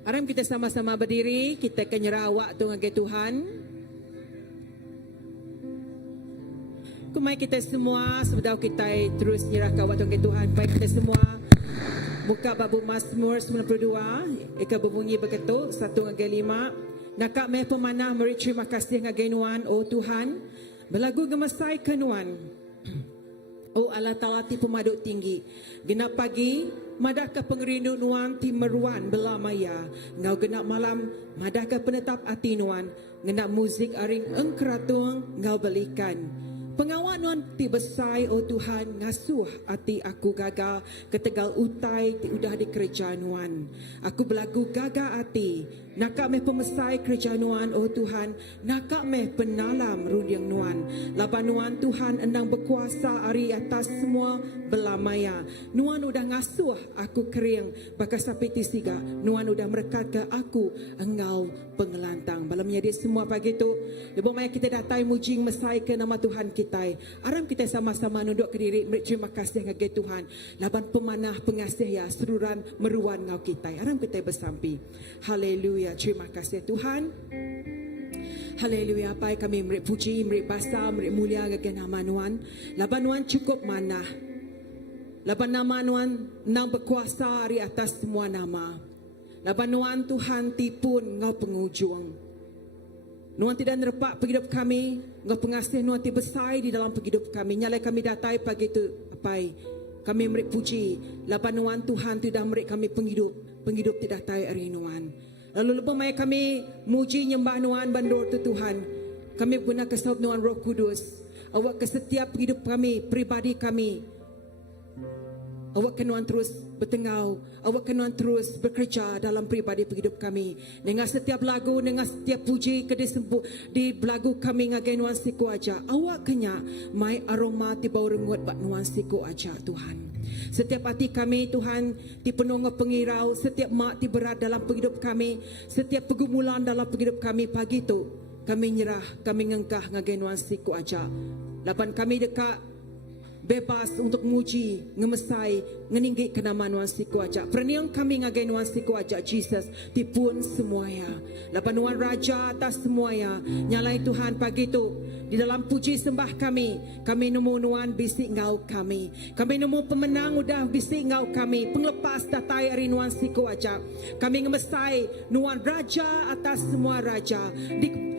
Aram kita sama-sama berdiri, kita akan nyerah waktu dengan Tuhan. Kumai kita semua, sebelum kita terus nyerahkan waktu dengan Tuhan. Baik kita semua, buka bab Mazmur 92, ika berbunyi begitu, 1-5. Nakak meh pemanah meri terima kasih ngagenuan, oh Tuhan. Berlagu gemasai kenuan. Oh Allah Ta'ala ti pemaduk tinggi. Genap pagi, madahkah pengerindu nuan ti meruan belamaya. Ngau genap malam, madahkah penetap ati nuan. Genap muzik aring engkeratung, ngau belikan. Pengawal nuan ti besai, oh Tuhan, ngasuh ati aku gagal. Ketegal utai ti udah di kerja nuan. Aku berlagu gagal ati. Nakak meh pemesai kerja nuan, oh Tuhan. Nakak meh penalam rundiang nuan. Laban nuan Tuhan endang berkuasa ari atas semua belamaya. Nuan udah ngasuh aku kering. Bakas sapi tisiga. Nuan udah merekat ke aku engau pengelantang. Balamnya dia semua pagi tu. Lebih maya kita datai mujing mesai ke nama Tuhan kita. Aram kita sama-sama nunduk ke diri. Terima kasih ngage Tuhan. Laban pemanah pengasih ya. Seruran meruan ngau kita. Aram kita bersampi. Haleluya. Terima kasih Tuhan. Haleluya. Pai kami merik puji, merik basa, merik mulia ngage nama Nuan. Laban Nuan cukup manah. Laban nama Nuan nang berkuasa di atas semua nama. Laban Nuan Tuhan tipun ngau pengujung. Nuan tidak nerpak penghidup kami. Ngau pengasih Nuan ti besai di dalam penghidup kami. Nyalai kami datai pagi itu apai. Kami merik puji. Laban Nuan Tuhan tidak merik kami penghidup. Penghidup tidak datai hari Nuan. Lalu lepas mai kami muji nyembah Nuan bandur tu Tuhan. Kami guna kesawab Nuan Roh Kudus. Awak ke setiap hidup kami, pribadi kami. Awak kenuan terus bertengau. Awak kenuan terus bekerja dalam pribadi hidup kami. Dengan setiap lagu, dengan setiap puji ke di lagu kami ngagai nuan siku aja. Awak kenya mai aroma ti bau rengut bak nuan siku aja Tuhan. Setiap hati kami Tuhan dipenuh pengirau. Setiap mak ti berat dalam hidup kami. Setiap pergumulan dalam hidup kami pagi tu. Kami nyerah, kami ngengkah ngagai nuan siku aja. Lapan kami dekat bebas untuk muji, ngemesai, ngeninggi ke nama Nuan siku aja. Perniang kami ngagai Nuan siku aja Jesus tipun semuanya. Lapan Nuan Raja atas semuanya. Nyalai Tuhan pagi itu di dalam puji sembah kami nemu Nuan bisik ngau kami. Kami nemu pemenang udah bisik ngau kami. Penglepas datai hari Nuan siku aja. Kami ngemesai Nuan Raja atas semua raja.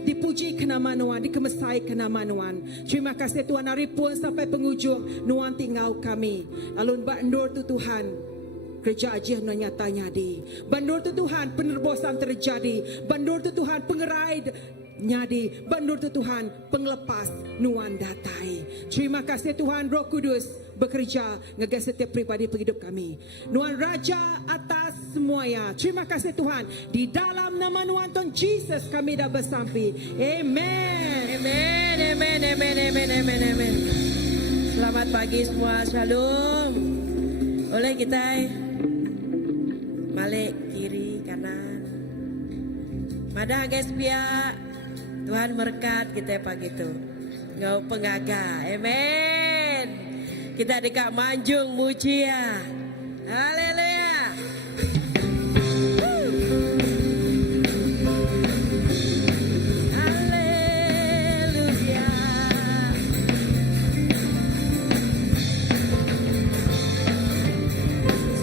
Dipuji ke nama Nuan, dikemesai ke nama Nuan. Terima kasih Tuhan, hari pun sampai penghujung Nuan tinggal kami. Lalu bandur tu Tuhan, kerja aja nyatanya di. Bandur tu Tuhan, penerbosan terjadi. Bandur tu Tuhan, pengerai nyadi. Bandur tu Tuhan, penglepas Nuan datai. Terima kasih Tuhan, Roh Kudus bekerja ngegas setiap pribadi hidup kami. Nuan Raja atas semuanya. Terima kasih Tuhan. Di dalam nama Nuan Tuhan Jesus kami dah bersampi. Amen. Amen, amen, amen, amen, amen, amen. Selamat pagi semua, shalom. Oleh kita balik kiri kanan. Madah guys biar Tuhan berkat kita pagi itu. Ngau pengaga. Amen. Kita dekat Manjung Mujia. Haleluya. Haleluya.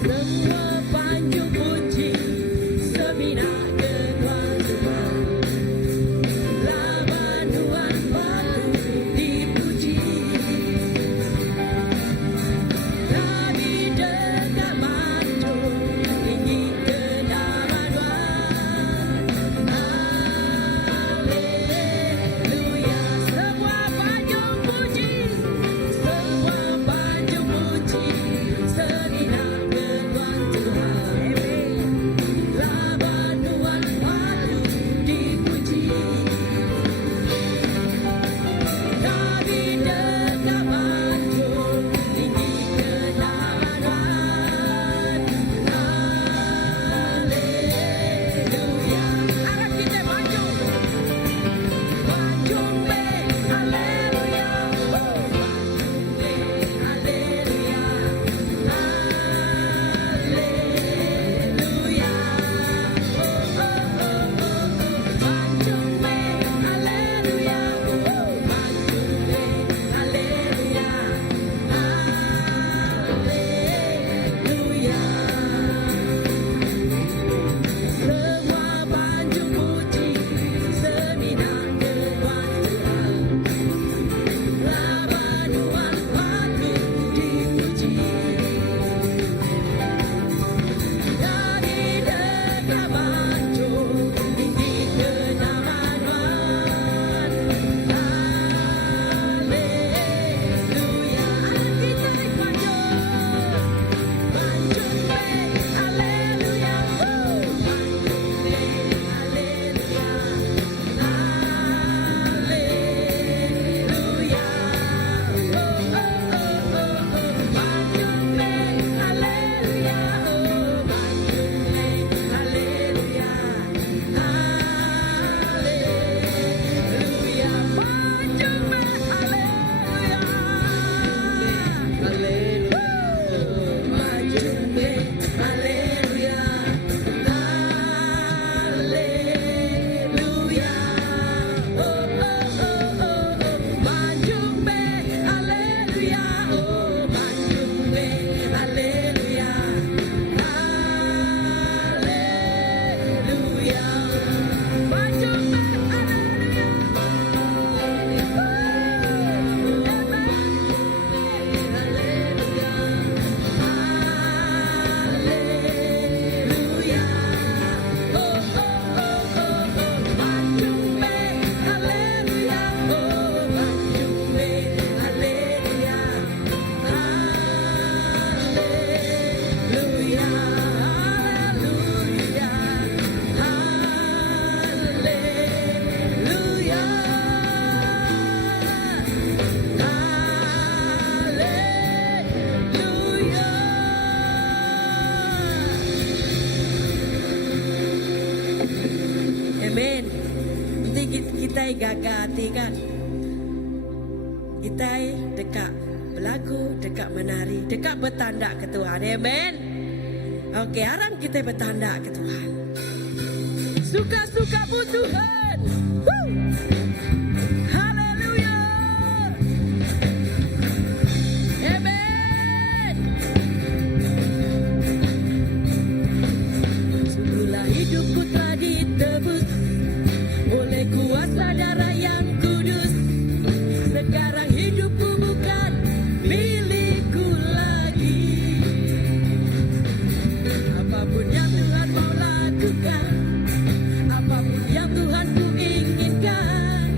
Semua Manjung puji semina kedua Tuhan. Laban Tuhan patut dipuji. Kami kita gagati kan. Kita dekat berlagu, dekat menari, dekat bertanda ke Tuhan. Amen. Oke, harap kita bertanda ke Tuhan. Suka-sukamu Tuhan. Woo! Haleluya. Amen. Semula hidupku telah ditebus oleh kuasa darah yang kudus. Sekarang hidupku bukan milikku lagi. Apapun yang Tuhan mau lakukan, apapun yang Tuhan ku inginkan,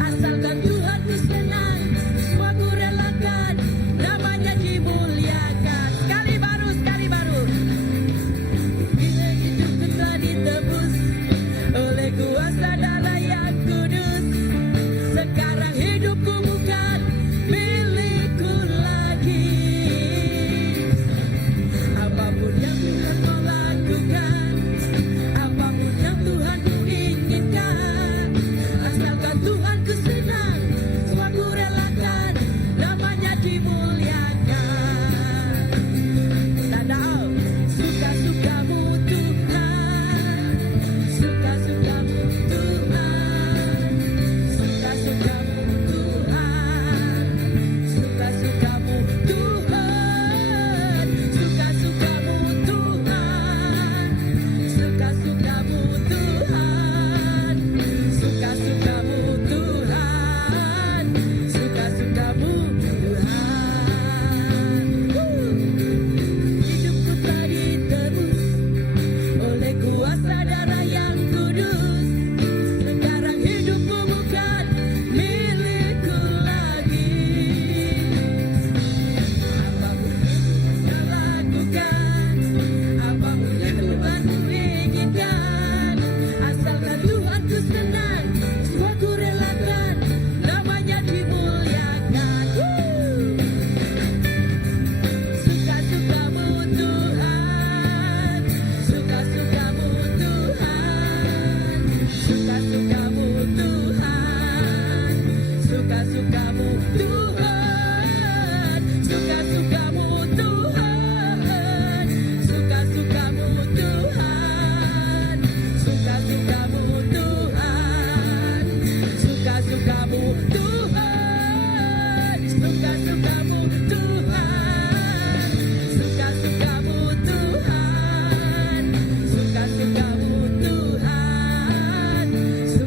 asalkan Tuhan ku senang, semua ku relakan, namanya dimuliakan. Sekali baru. Bila hidupku telah ditebus oleh kuasa darah yang kudus. Sekarang hidupku bukan milikku lagi. Apapun yang Tuhan mau lakukan, apapun yang Tuhan ku inginkan, asalkan Tuhan ku senang, semua ku relakan, namanya dimuliakan. Tanda suka-sukamu Tuhan, suka-sukamu Tuhan, suka-sukamu Tuhan, suka-sukamu Tuhan, suka-sukamu Tuhan, suka-sukamu Tuhan, suka-sukamu Tuhan, suka-sukamu Tuhan. Hidupku telah ditebus oleh kuasa darah yang kudus. Sekarang hidupku bukan milikku lagi. Apapun yang lakukan, apapun yang Tuhan ku inginkan, asalkan Tuhan ku senang, semua ku relakan, namanya dimuliakan. Suka-sukamu Tuhan, suka-sukamu Tuhan, suka-sukamu Tuhan, suka-sukamu Tuhan, suka-sukamu Tuhan, suka-sukamu Tuhan, suka-sukamu Tuhan, suka-sukamu Tuhan, suka-sukamu Tuhan, suka-sukamu Tuhan, suka-sukamu Tuhan,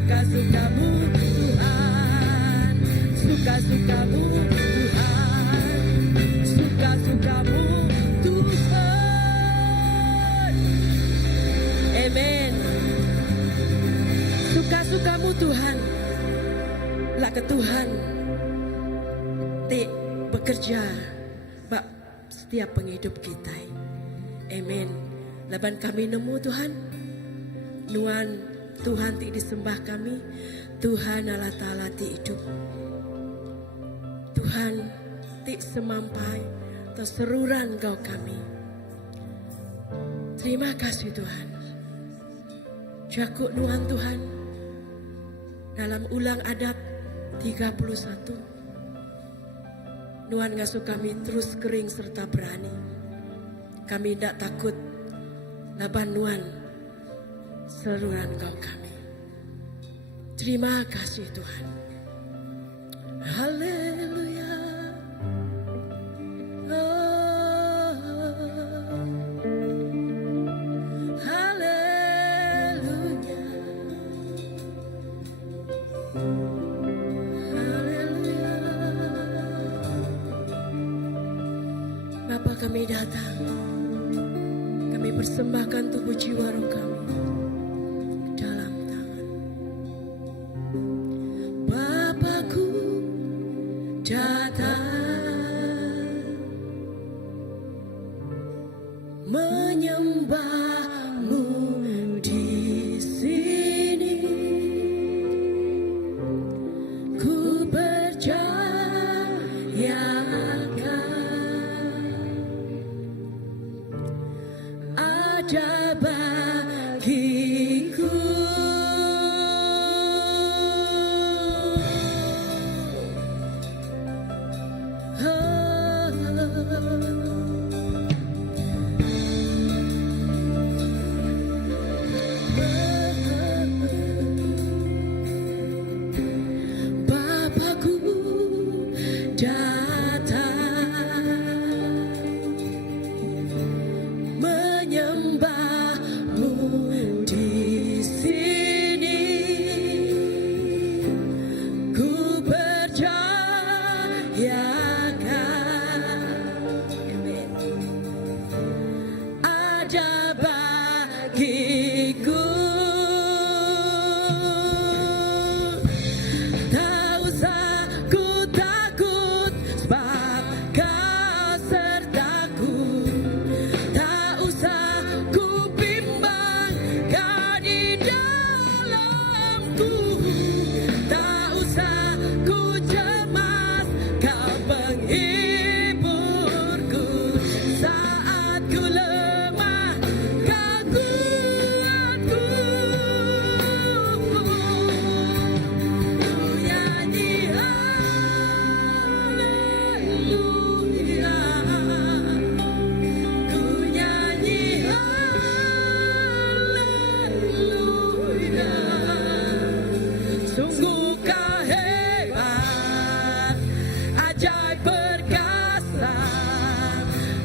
suka-sukamu Tuhan, suka-sukamu Tuhan, suka-sukamu Tuhan. Amen. Suka-sukamu Tuhan, lah ke Tuhan ti bekerja bak setiap penghidup kita. Amen. Laban kami nemu Tuhan, nuan Tuhan ti disembah kami, Tuhan Allah Ta'ala ti hidup. Tuhan ti semampai atau seruran kau kami. Terima kasih Tuhan. Jakuk nuan Tuhan dalam ulang adat 31. Nuan ngasuh kami terus kering serta berani. Kami tidak takut laban Nuan seruan kau kami. Terima kasih Tuhan. Haleluya. Oh, haleluya. Haleluya. Bapa kami datang. Kami persembahkan tubuh jiwa roh kami dalam tangan. Bapakku datang menyembahmu di sini. Ku percayakan ada bagiku ada bagiku. Tak usah ku takut sebab kau sertaku. Tak usah ku bimbang kau di dalamku. Tak usah ku cemas kau penghiburku. Saat ku lemah kau kuatku. Ku nyanyi haleluya. Ku nyanyi haleluya. Sungguh kau hebat, ajaib perkasa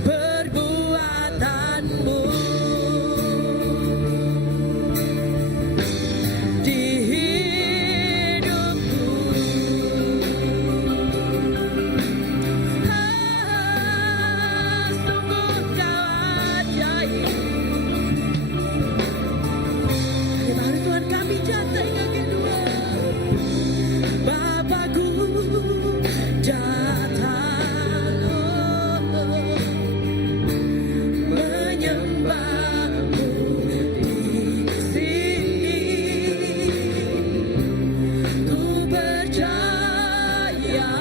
perbuatanmu. Di hidupku, sungguh kau ajaib. Baru Tuhan kami jatuh yang kedua. Bapakku datang, menyembahmu di sini. Ku percaya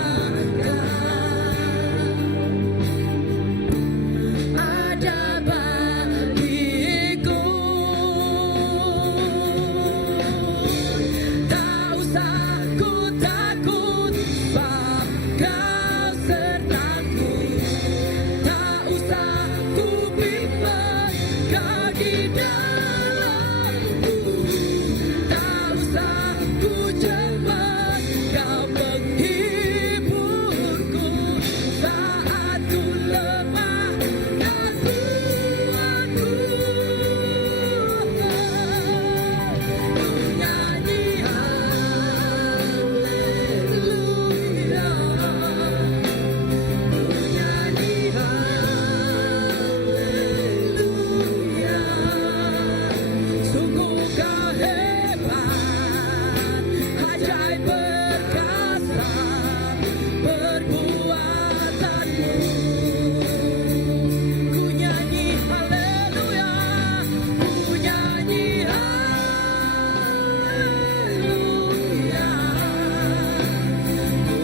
ada bagiku. Tak usah ku takut sebab kau sertaku. Tak usah ku bimbang kau di dalamku. Tak usah ku cemas kau penghiburku. Saat ku lemah kau kuatku. Ku nyanyi haleluya. Ku nyanyi haleluya. Sungguh kau hebat, ajaib perkasa perbuatanmu. Ku nyanyi haleluya. Ku nyanyi haleluya.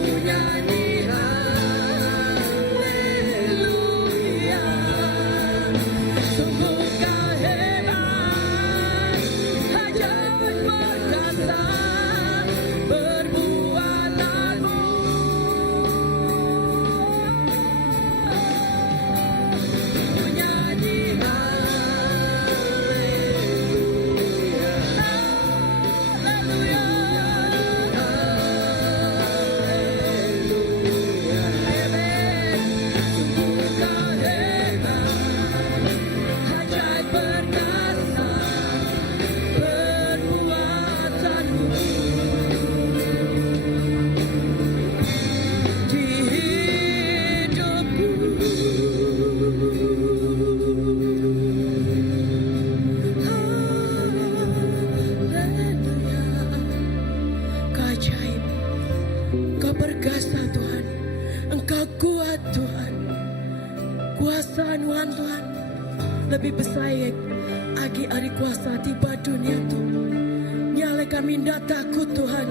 Ku nyanyi haleluya. Sungguh kau hebat, ajaib perkasa perbuatanmu. Ku nyanyi haleluya. Haleluya. Haleluya. Sungguh kau hebat, ajaib perkasa perbuatanmu. Di hidupku, haleluya. Kau ajaib, Kau perkasa Tuhan. Engkau kuat Tuhan. Kuasa Tuhan lebih besar agi ari kuasa tiba dunia tu. Nyale kami ndak takut Tuhan.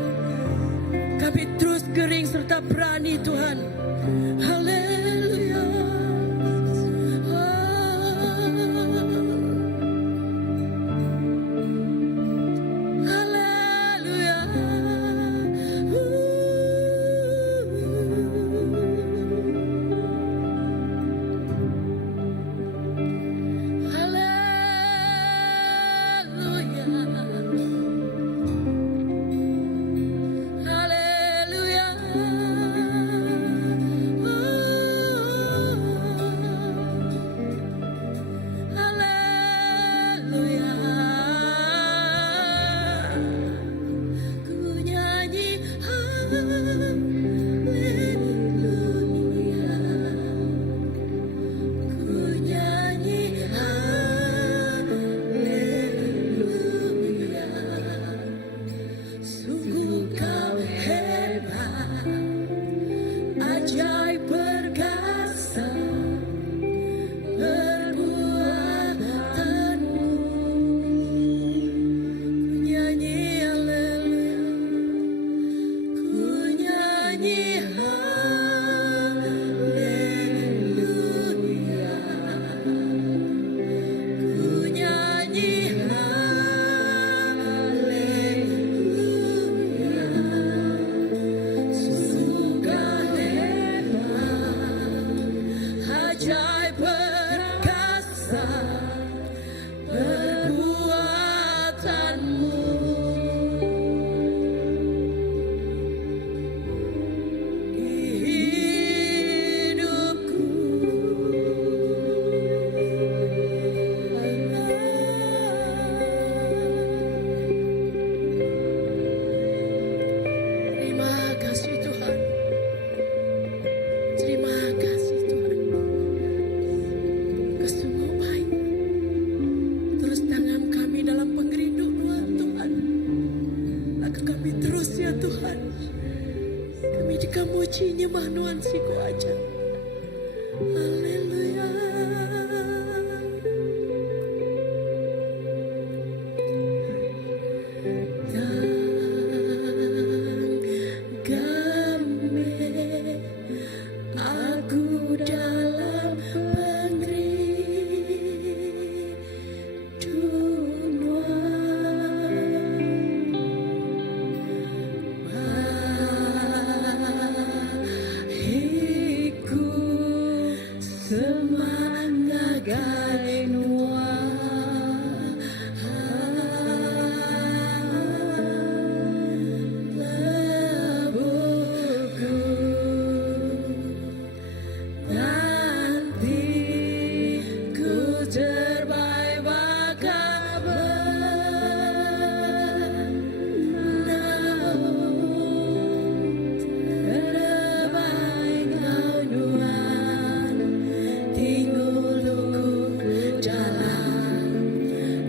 Kami terus kering serta berani Tuhan. Haleluya. Haleluya. Haleluya. Haleluya. puji nyembah nuansiku aja. Haleluya. Aku dalam pengrinduan, semangagai lebuku, nanti ku terbaik bakal terbaik nuan tinguluku jalan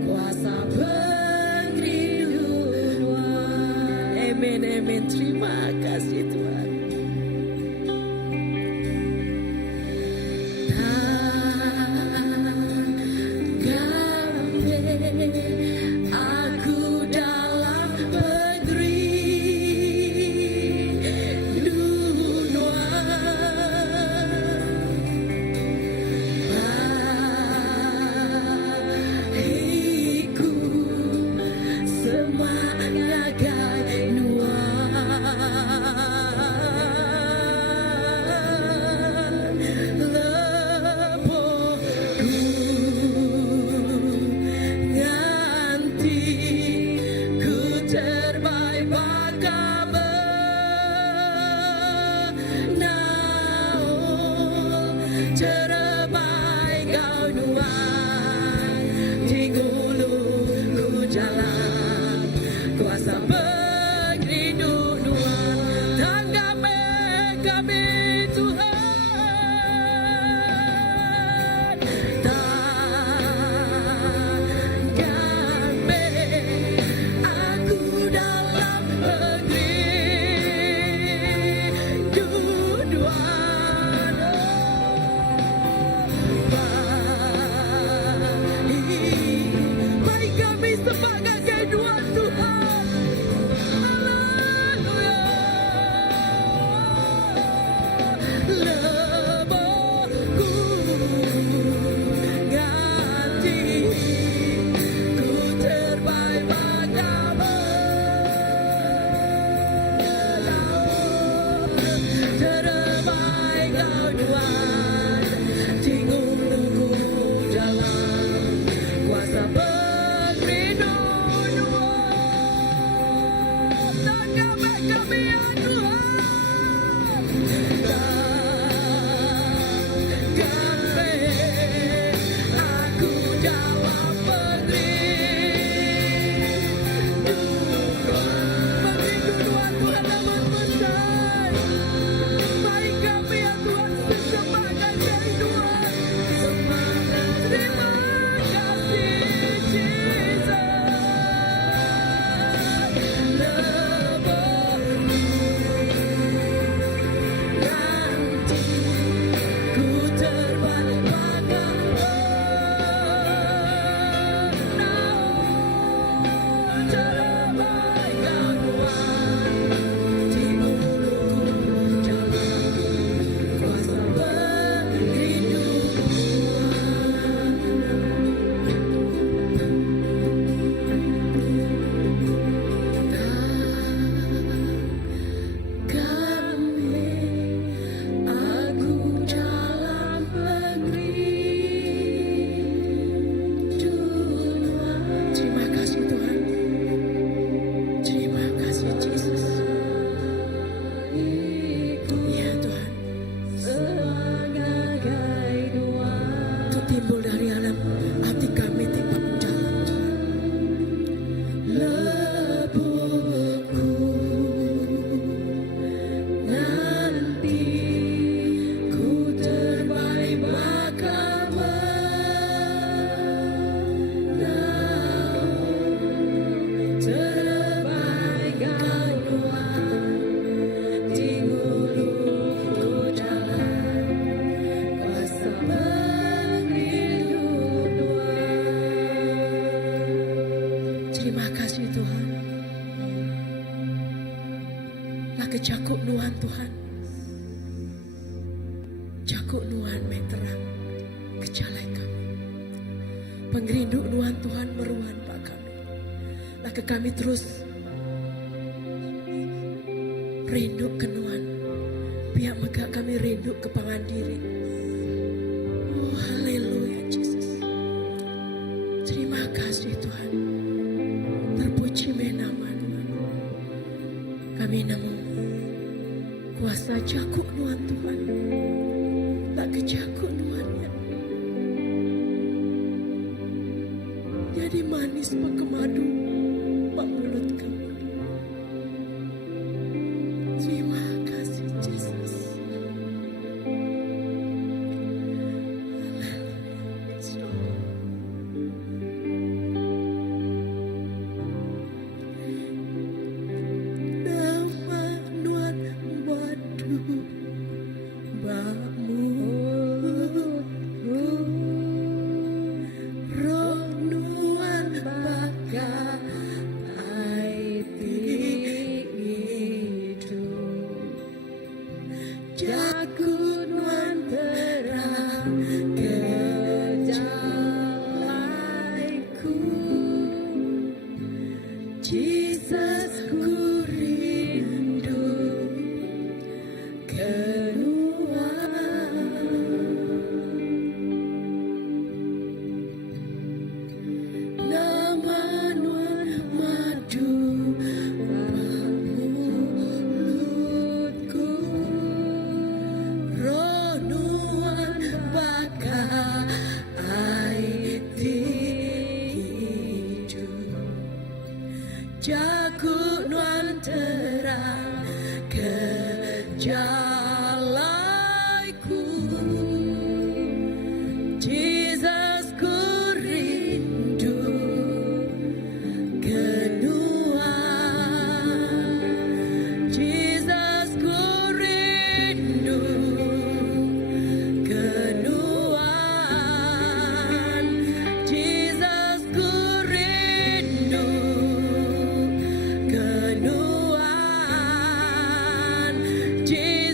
kuasa pengrinduan. Amin, amin. Terima kasih Tuhan. Aku dalam bahiku, semangagai nuan lepoku, nanti ku terbaik bakal benaun, terbaik kau nuan tinguluku jalan kuasa pengrinduan. Tanggapi kami Tuhan, tanggapi aku dalam pengrinduan. Baik kami sebagai doa Tuhan. Haleluya. Lebuku, ganti ku terbaik bakal terbaik kau nuan tinguluku jalan kuasa pengrinduan. Terima kasih Tuhan. Lah kecakup nuan Tuhan. Cakup nuan meterang kecalai kami. Pengrindu nuan Tuhan meruan Pak kami. Lah ke kami terus rindu ke nuan. Pihak megak kami rindu ke pangandiri. Oh haleluya Yesus. Terima kasih Tuhan. Terpuji nama Tuhan. Kami nemu kuasa jakuk nuan Tuhan. Tak kejakuk nuannya. Jadi manis pekemadu pak mulut kami. Terima kasih Yesus. Nama nuan madu bakmu roh nuan baka itu jaku nuan terang kejalaiku Jesus ku rindu kenuan nama nuan madu mulutku roh nuan baka hidup jaku nuan terang kejalaiku Jesus ku rindu kenuan Jesus ku rindu kenuan Jesus ku rindu kenuan Jesus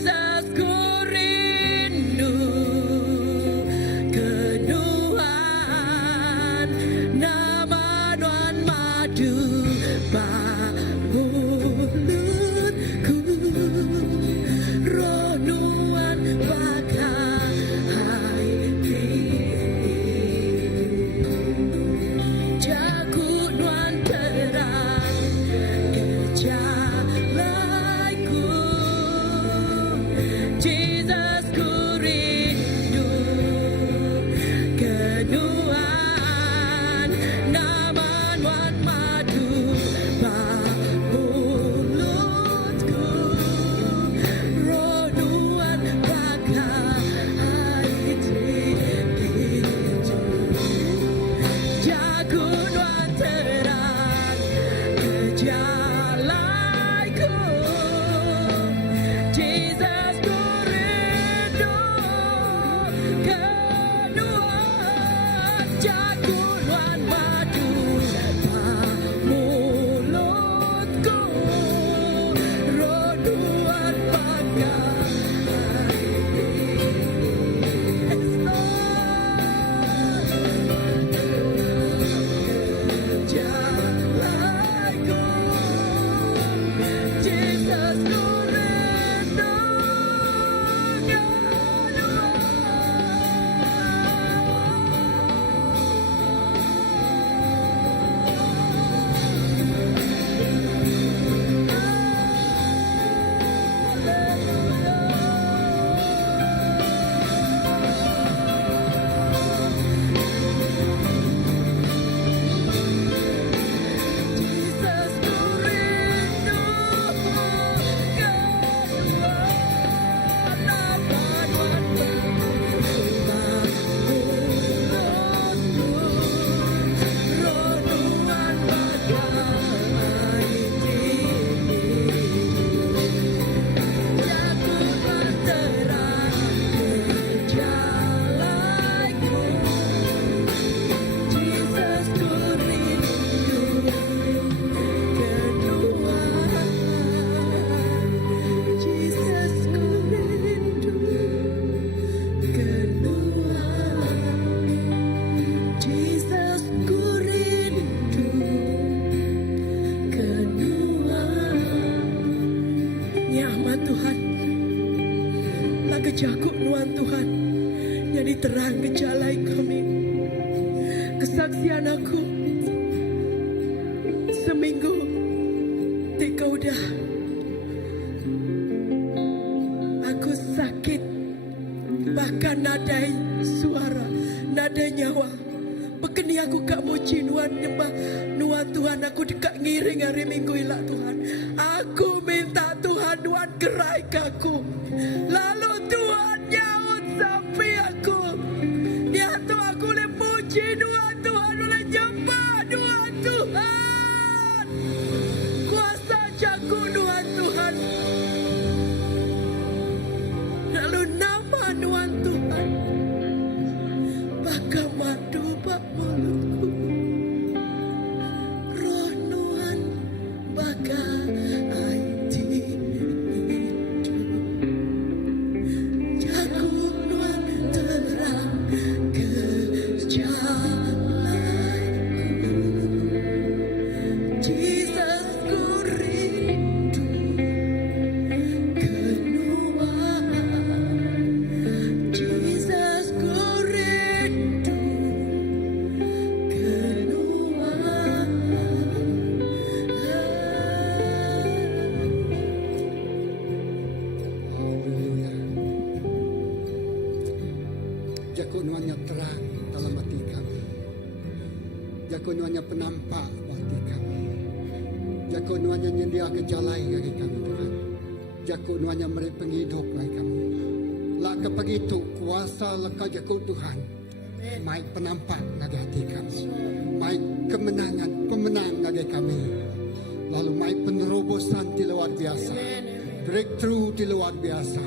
Jakuk nuan Tuhan, jadi terang kejalai kami. Kesaksian aku seminggu tika udah aku sakit, bahkan nadai suara, nadai nyawa. Bekeni aku kak muji nuan nyembah nuan Tuhan, aku dekat ngiring hari minggu ilah Tuhan. Aku minta Tuhan nuan gerai aku, lalu Tuhan nyaut sampai aku. Nyatu aku boleh puji nuan Tuhan, boleh nyembah nuan Tuhan. Kuasa jago nuan Tuhan, lalu nama nuan Tuhan bakal madu bak mulutku. Roh nuan bakal hati hidup. Jago nuan terang ke jalanku. Jesus ku rindu kenuaan. Jesus ku rindu kenuaan. Haleluya. Jago nuannya terang dalam hati kami. Jago nuannya penampak hati kami. Jago nuannya nyedia kejalai bagi kami Tuhan. Jago nuannya memberi penghidup bagi kami. Lah kebegitu kuasa leka jago Tuhan. Mai penampak bagi hati kami. Mai kemenangan, pemenang bagi kami. Lalu mai penerobosan di luar biasa. Breakthrough di luar biasa.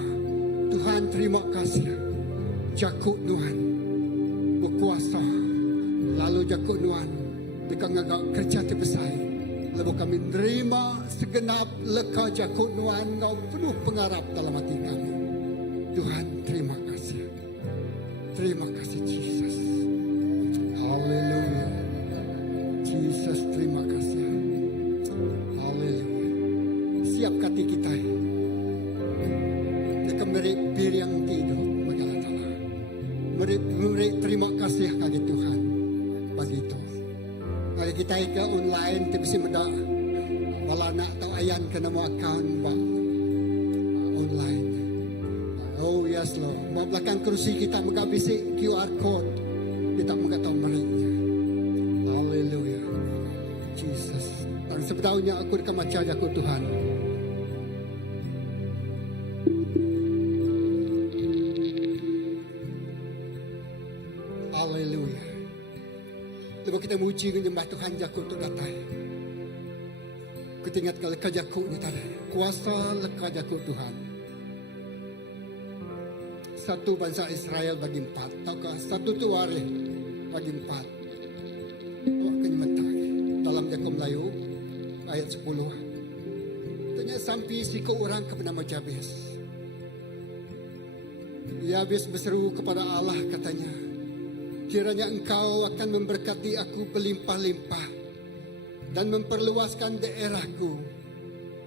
Tuhan terima kasih. Jakuk Tuhan berkuasa. Lalu Jakuk Tuhan dengan agak kerja terbesar. Lalu kami terima segenap leka Jakuk Tuhan. Kau penuh pengharap dalam hati kami. Tuhan terima kasih. Terima kasih Jesus. Haleluya. Jesus terima kasih. Haleluya. Siap hati kita. Kita memberi bir yang tidur bagi Allah Ta'ala. Memberi terima kasih bagi Tuhan. Bagi itu. Kalau kita ke online, kita bisa meda. Walau nak tahu ayan ke nama akaun online. Oh yes Lord. Belakang kerusi kita menghabisi QR code. Kita mengatakan mereka. Haleluya. Jesus. Dan sebetulnya aku dekat macam aku Tuhan. Haleluya. Lepas kita muji menyembah Tuhan jaku untuk datang. Kita ingat kalau jaku ni tadi. Kuasa leka jaku Tuhan. Satu bangsa Israel bagi 4. Taukah satu tuari bagi 4. Awak akan mentah. Dalam Jakob Melayu ayat 10. Tanya sampai siku orang kepada Jabez. Jabez berseru kepada Allah katanya. Kiranya engkau akan memberkati aku berlimpah-limpah. Dan memperluaskan daerahku.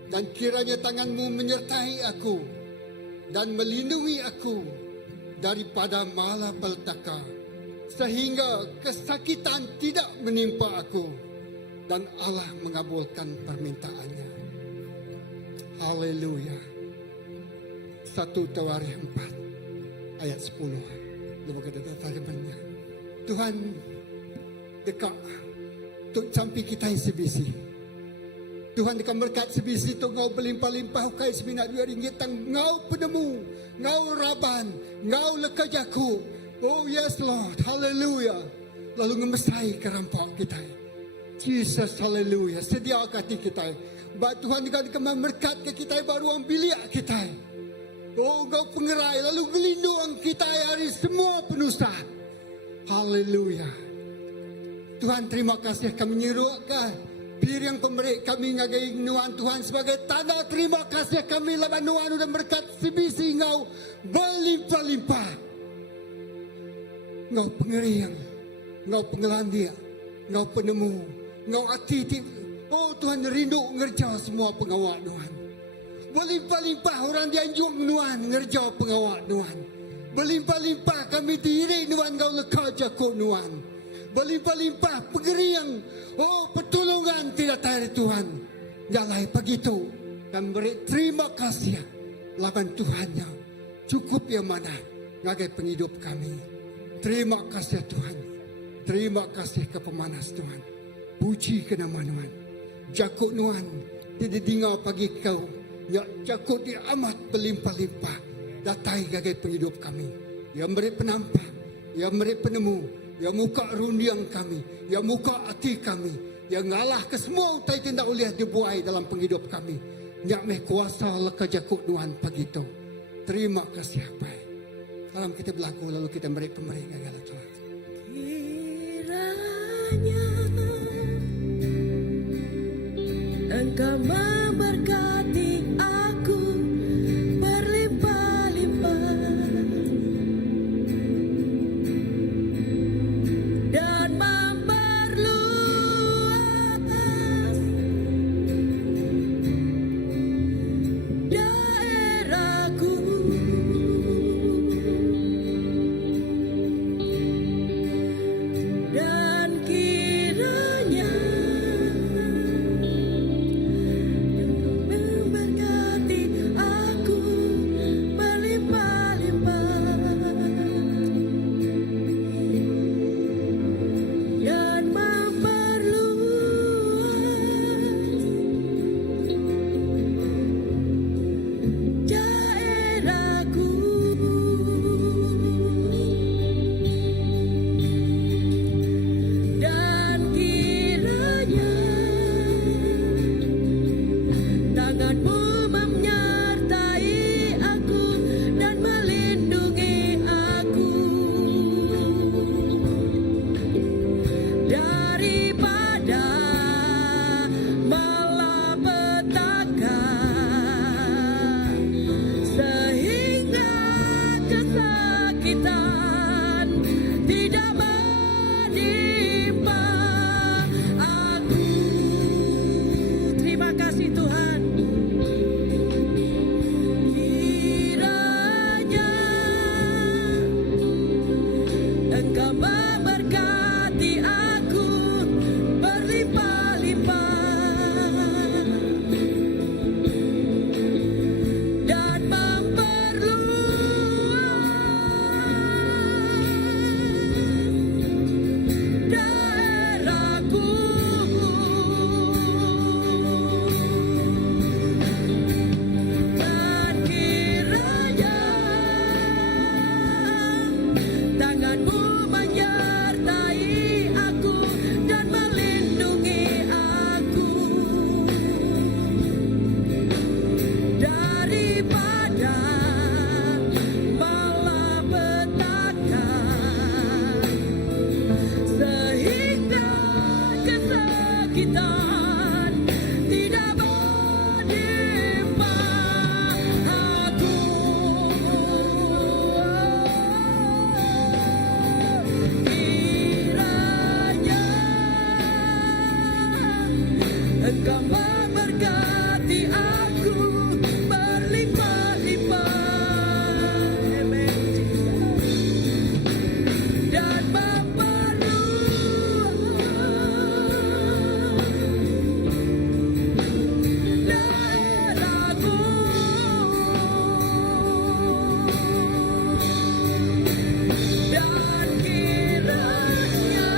Dan kiranya tanganmu menyertai aku. Dan melindungi aku daripada malapetaka sehingga kesakitan tidak menimpa aku, dan Allah mengabulkan permintaannya. Haleluya. 1 Tawarikh 4 ayat 10. Lalu kata firman-Nya, Tuhan dekat untuk sampai kita yang sebisi. Tuhan akan berkat sebisi tu ngau berlimpah-limpah ukai seminat RM2 tang ngau penemu, ngau raban, ngau leka jaku. Oh yes Lord, haleluya. Lalu ngemesai kerampak kita. Jesus, haleluya. Sediakan hati kita. Baik Tuhan akan memberkat ke kita baru bilik kita. Oh ngau pengerai lalu gelindung kita hari semua penusa. Haleluya. Tuhan terima kasih kami menyerukan bir yang pemberi kami ngagai nuan Tuhan sebagai tanda terima kasih kami laban nuan dan berkat sebisi ngau berlimpah-limpah. Ngau pengeriang, ngau pengelandia, ngau penemu, ngau atiti. Oh Tuhan rindu ngerja semua pengawal Tuhan. Berlimpah-limpah orang dianjung nuan ngerja pengawak nuan. Berlimpah-limpah kami diri nuan kau leka jakuk nuan. Berlimpah-limpah pegeriang. Oh pertolongan tidak dari Tuhan. Jalai begitu. Dan beri terima kasih. Laban Tuhannya. Cukup yang mana. Ngagai penghidup kami. Terima kasih Tuhan. Terima kasih ke pemanas Tuhan. Puji ke nama Tuhan. Jakuk nuan. Tidak dengar pagi kau. Ya jakut dia amat berlimpah-limpah. Datai gagai penghidup kami. Yang beri penampak. Yang beri penemu. Yang muka rundiang kami. Yang muka hati kami. Yang ngalah ke semua utai tidak boleh dibuai dalam penghidup kami. Yang meh kuasa leka jakut Tuhan pagi itu. Terima kasih apa. Dalam kita berlaku lalu kita beri pemberi gagal Tuhan. Kiranya Engkau memberkati aku berlimpah-limpah dan memperluas daerahku dan kiranya memberkati aku berlimpah-limpah dan memperluas daerahku dan kiranya tanganmu menyertai aku dan melindungi aku daripada malapetaka sehingga kesakitan tidak menimpa aku. Terima kasih Tuhan. Kiranya Engkau memberkati aku berlimpah-limpah dan memperluas daerahku dan kiranya tanganmu menyertai aku dan melindungi aku daripada malapetaka sehingga kesakitan tidak menimpa aku. Kiranya Engkau memberkati aku berlimpah-limpah. Amen. Dan memperluas daerahku dan kiranya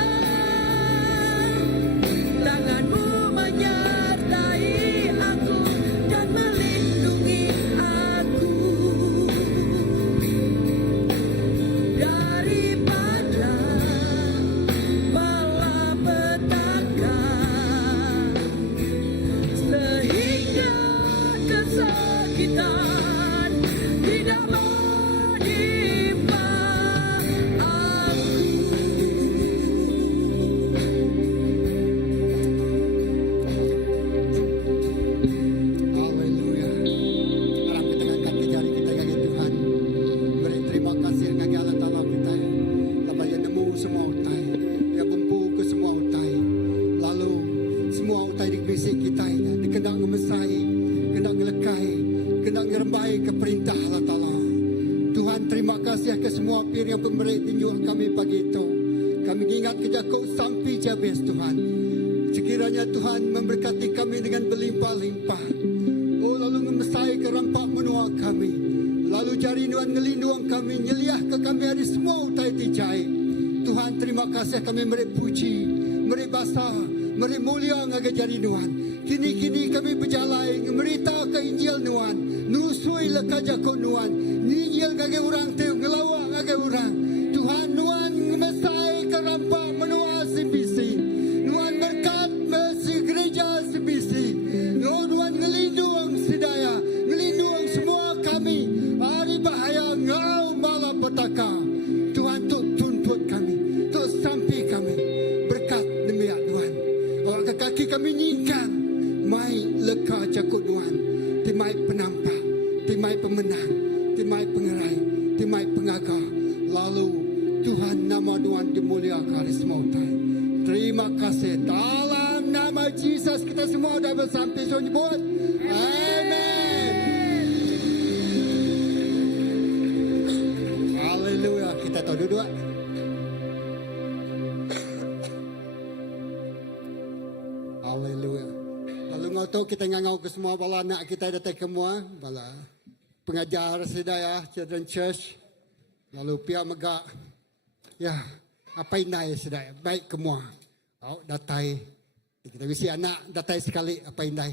tanganmu menyertai aku dan melindungi aku daripada malapetaka sehingga kesakitan tidak menimpa aku. Haleluya. Harap kita angkat ke jari kita ya Tuhan. Beri terima kasih ngagi Allah Ta'ala kita. Lepas yang nemu semua utai. Ya bumpu ke semua utai. Lalu semua utai di Krisi kita. Dikendak ngemesai. Kendak ngelekai. mengerembai ke perintah Allah Ta'ala. Tuhan, terima kasih ke semua pihak yang pemberi tunjuk kami pagi itu. Kami ingat ke Yakub sampai Jabez Tuhan. Sekiranya Tuhan memberkati kami dengan berlimpah-limpah. Oh, lalu memesai ke rampak menua kami. Lalu jari Tuhan ngelindung kami, nyeliah ke kami dari semua utai tijai. Tuhan, terima kasih kami beri puji, beri basah, beri mulia ngagai jari Tuhan. Kini-kini kami berjalan, merita ke Injil Tuhan. Nusui leka jakut Tuhan. Injil ngagai orang tu, ngelawak ngagai orang. Tuhan, Tuhan memesai ke rampak menua CBC. Tuhan berkat mesi gereja CBC. Tuhan ngelindung sedaya, ngelindung semua kami. Hari bahaya ngau malapetaka. Tuhan tuntut kami, sampai kami berkat demikian Tuhan. Awak ke kaki kami nyingkang, mai leka jakut Tuhan. Timai penampak, timai pemenang, timai pengerai, timai pengaga. Lalu Tuhan, nama Tuhan dimuliakan hari semua utai. Terima kasih. Dalam nama Yesus kita semua dah bersampai menyebut amin. Haleluya. Kita tahu duduk. Haleluya. Lalu ngau tahu kita ngau ke semua bala anak kita datang ke semua bala pengajar sedaya Children Church. Lalu pihak megak ya apa inai sedaya baik semua. Oh, datai kita bisi anak datai sekali apa indai.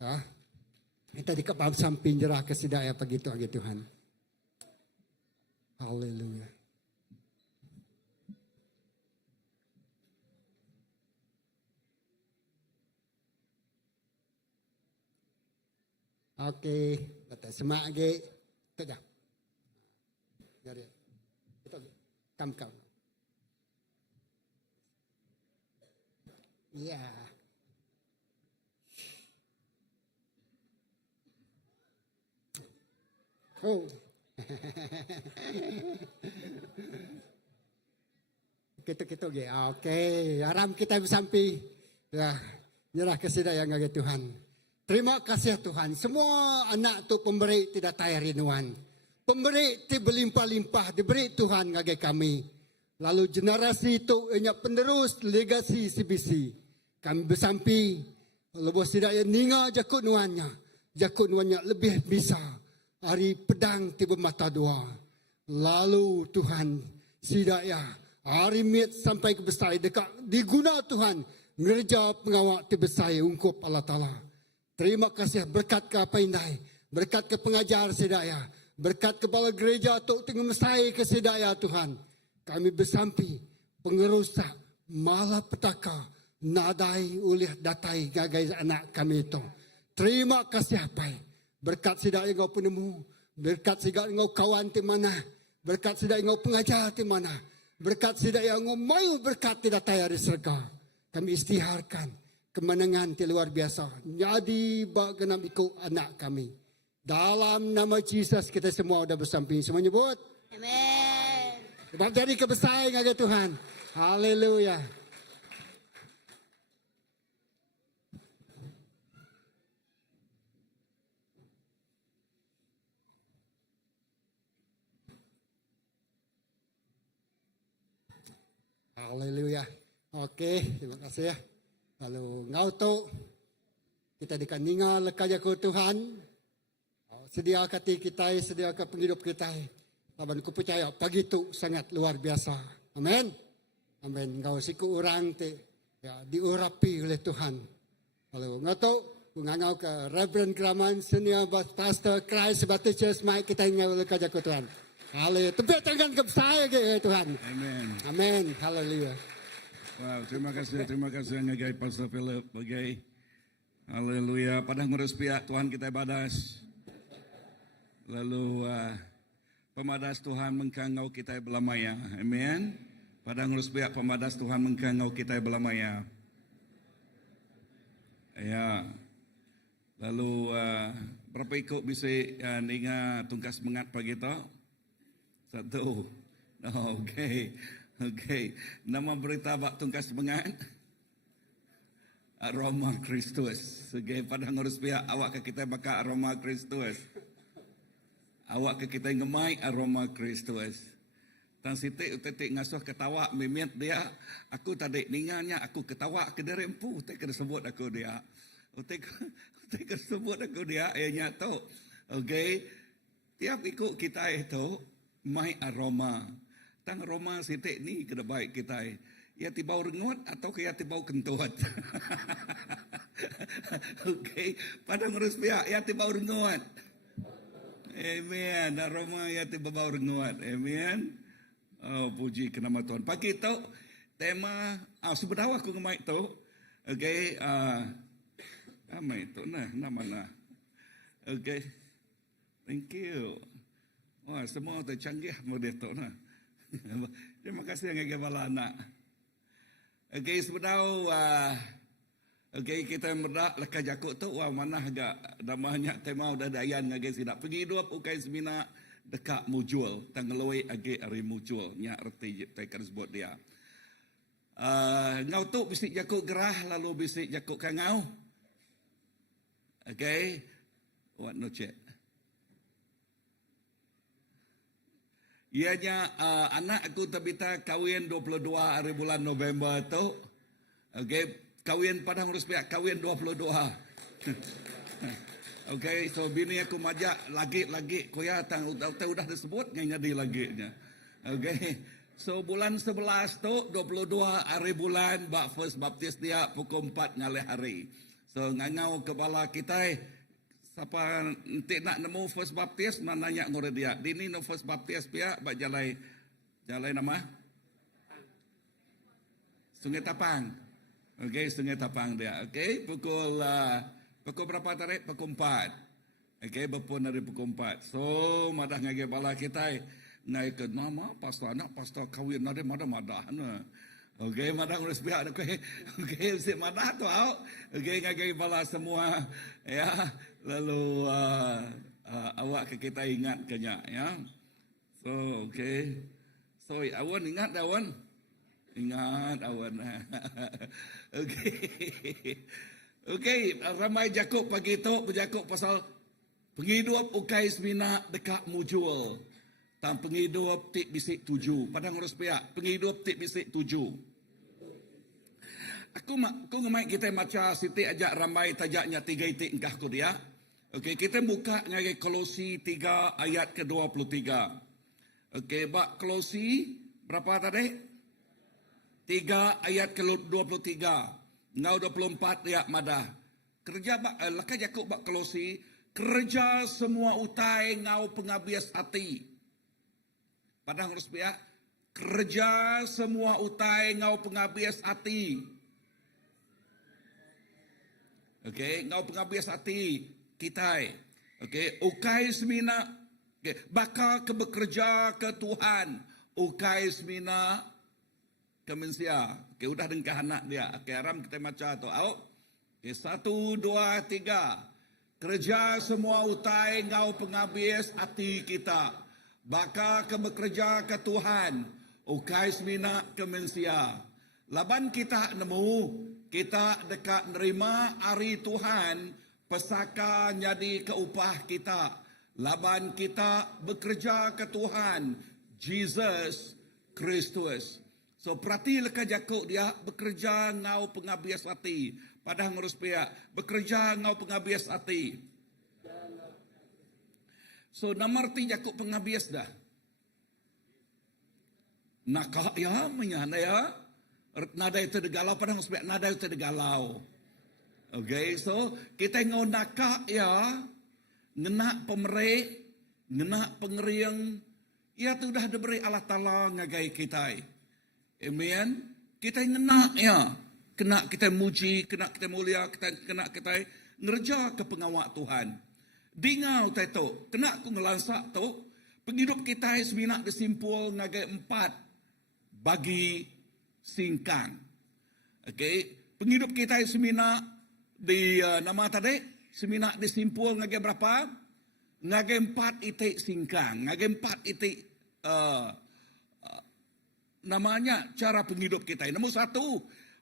Ha? Kita di kapal samping jerah ke sedaya pagi Tuhan. Haleluya. Okey, datai semak lagi. Kejap. Jadi, kita kam. Ya. Oh. Kita ge. Okey, haram kita sampai ya, nyerah ke sedaya ngage Tuhan. Terima kasih Tuhan. Semua anak tu pemberi tidak tayar Tuhan. Pemberi ti berlimpah-limpah diberi Tuhan ngage kami. Lalu generasi itu hanya penerus legasi CBC. Kami bersampi, lebih tidak ninga jakut nuannya. Jakut nuannya lebih bisa. Hari pedang tiba mata dua. Lalu Tuhan sidaya. Hari mit sampai ke besar dekat diguna Tuhan. Ngerja pengawak tiba besar ungkup Allah Ta'ala. Terima kasih berkat ke apa indai. Berkat ke pengajar sidaya. Berkat kepala gereja untuk tengah mesai ke sidaya Tuhan. Kami bersampi pengerusak malapetaka nadai oleh datai gagai anak kami itu. Terima kasih apa? Berkat sidak engkau penemu, berkat sidak engkau kawan di mana, berkat sidak engkau pengajar di mana, berkat sidak engkau mau berkat tidak tayar di surga. Kami istiharkan kemenangan yang luar biasa. Jadi bagenam ikut anak kami. Dalam nama Yesus kita semua sudah bersamping. Semua nyebut. Amin. Sebab dari kebesaran agar Tuhan. Haleluya. Haleluya. Oke, terima kasih ya. Lalu ngau tu kita dikaninga lekaya ke Tuhan. Sedia hati kita, sedia ke penghidup kita. Laban ku percaya pagi itu sangat luar biasa. Amin. Amin. Ngau siku orang te ya diurapi oleh Tuhan. Lalu ngau tu ngau ke Reverend Kraman Senior Pastor Christ Baptist Church Mike kita ngau lekaya ke Tuhan. Haleluya. Tepuk tangan ke saya ke Tuhan. Amin. Amin. Haleluya. Wow, terima kasih ngagai Pastor Philip bagai. Haleluya. Pada ngurus pihak Tuhan kita badas. Lalu pemadas Tuhan mengkangau kita belamaya. Amin. Pada ngurus pihak pemadas Tuhan mengkangau kita belamaya. Ya. Lalu berapa ikut bisa ninga tungkas mengat pagi itu? Satu. Okey. Nama berita bak tungkas mengat. Aroma Kristus. Sebagai pada ngurus pihak awak ke kita bakal aroma Kristus. Awak ke kita ngemai aroma Kristus. Tan sitik utetik ngasuh ketawa mimit dia. Aku tadi ningannya aku ketawa ke dia rempu. Utek kena sebut aku dia. Utek kena sebut aku dia. Ayahnya tu. Okay. Tiap ikut kita itu. Mai aroma. Tang aroma sitik ni kena baik kita. Ya tibau rengut atau ya tibau kentut. Okay. Padang urus pihak ya tibau rengut. Amen. Aroma ya tibau rengut. Amen. Oh, puji ke nama Tuhan. Pagi itu, tema, sebenarnya aku ngemai itu, okay, nama itu, nama nah. Okay, thank you. Wah, semua tercanggih model itu, nah. Terima kasih yang kepala anak. Okay, sebenarnya, okay, kita merdak lekas jakut tu, wah mana agak namanya tema udah dayan ngagai sidak. Pergi dua ukai semina dekat mujul, tanggaloi agi hari mujul, nya erti tekan sebut dia. Ngau tu bisik jakut gerah lalu bisik jakut kangau. Okay, what no check. Ianya anak aku terbita kahwin 22 hari bulan November tu. Okay, kahwin Padang Urus pihak kahwin 22. Okay, so bini aku majak lagi kuya tang udah disebut ngadi lagi-nya. Okay. So bulan 11 tu 22 hari bulan bak first baptis dia pukul 4 ngalih hari. So ngangau kepala kita siapa nanti nak nemu first baptis mana nanya ngore dia. Dini no first baptis pia bak jalai nama Sungai Tapang. Okay, Sungai Tapang dia. Okay, pukul berapa tarik? Pukul 4. Okay, berpun dari pukul 4. So, madah ngagi bala kita. Ngai ke nama, pastor anak, pastor kahwin ada madah. Okay, madah ngurus pihak. Okay, si madah tu. Okay, ngagi bala semua. Ya, lalu awak ke kita ingat kenya. Ya. So, okay. So, awan ingat awan? Ingat awan. Okay. Okay, ramai jakuk pagi itu berjakuk pasal penghidup ukai semina dekat mujul. Tam penghidup tik bisik 7. Padang urus pihak, penghidup tik bisik 7. Aku ngemai kita macam siti ajak ramai tajaknya 3 itik engkah ku dia. Okay, kita buka ngagai Kolosi 3 ayat ke-23. Okay, bak Kolosi berapa tadi? 3 ayat ke-23. Ngau 24 ya madah. Kerja lekas Yakub bak Kolosi, kerja semua utai ngau pengabis hati. Padang urus pihak, kerja semua utai ngau pengabis hati. Okay, ngau pengabis hati kita. Okay, ukai semina, okay, bakal ke bekerja ke Tuhan. Ukai semina kemensia. Okay, udah dengkah anak dia. Okay, aram kita macam tu. Okay, 1, 2, 3. Kerja semua utai ngau pengabis hati kita. Bakal ke bekerja ke Tuhan. Ukai semina kemensia. Laban kita nemu, kita dekat nerima hari Tuhan. Pesaka jadi keupah kita. Laban kita bekerja ke Tuhan. Jesus Kristus. So perhati lekas Jakub dia bekerja ngau pengabis hati. Padahal ngurus pihak. Bekerja ngau pengabis hati. So nama arti Jakub pengabis dah. Nakak ya menyana ya. Nada itu degalau padahal ngurus pihak. Nada itu degalau. Okay, so kita ngau nakak ya. Ngenak pemerih. Ngenak pengeriang. Ya tu dah diberi Allah Ta'ala ngagai kita. Amen. Kita ngenak ya. Kena kita muji, kena kita mulia, kena kita ngerja ke pengawak Tuhan. Dingau tu, kena aku ngelansak tu, penghidup kita semina disimpul ngagai 4 bagi singkang. Okay. Penghidup kita semina di nama tadi, semina disimpul ngagai berapa? Ngagai 4 itik singkang, ngagai 4 itik namanya cara penghidup kita. Nombor 1,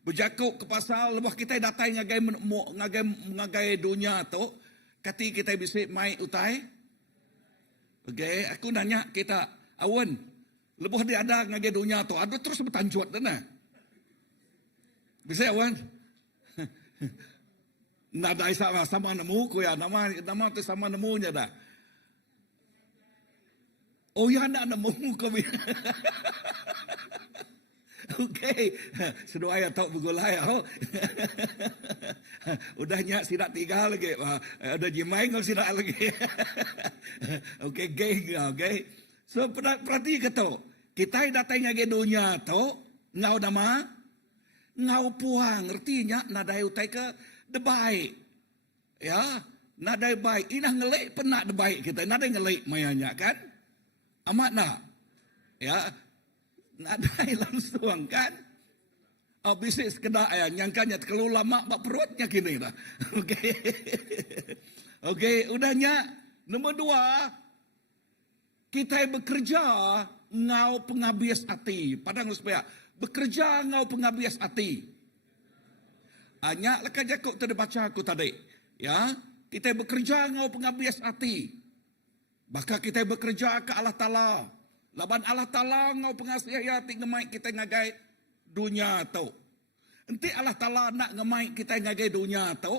berjakuk ke pasal lebah kita datai ngagai dunia tu, kati kita bisa mai utai. Okay, aku nanya kita, awan, lebuh dia ada ngage dunia tu, ada terus bertanjuat dana. Bisa awan? Nada sama nemu ko ya, nama tu sama nemunya dah. Oh ya, nak nemu ko. Okey, sedua ayat tahu begulai oh. Udahnya sidak 3 lagi. Ada jimai ngau sidak lagi. Okey, okey. So perhati kata, kita datang ngage dunia tu ngau nama ngau puang, artinya nadai utai ke debai. Ya, nadai baik. Inah ngelik pernah debai kita, nadai ngelik mayanya kan? Amat nak. Ya, nadai langsung kan? Bisik sekedar nyangkanya kalau lama bak perutnya kini dah. Okey. Okey, udahnya. Nombor 2, kita bekerja ngau penghabis hati. Padang supaya bekerja ngau penghabis hati. Hanya lekas jakuk tadi baca aku tadi. Ya, kita bekerja ngau penghabis hati. Maka kita bekerja ke Allah Ta'ala. Laban Allah Ta'ala ngau pengasih hati ngemai kita ngagai dunia tu. Nanti Allah Ta'ala nak ngemai kita ngagai dunia tu.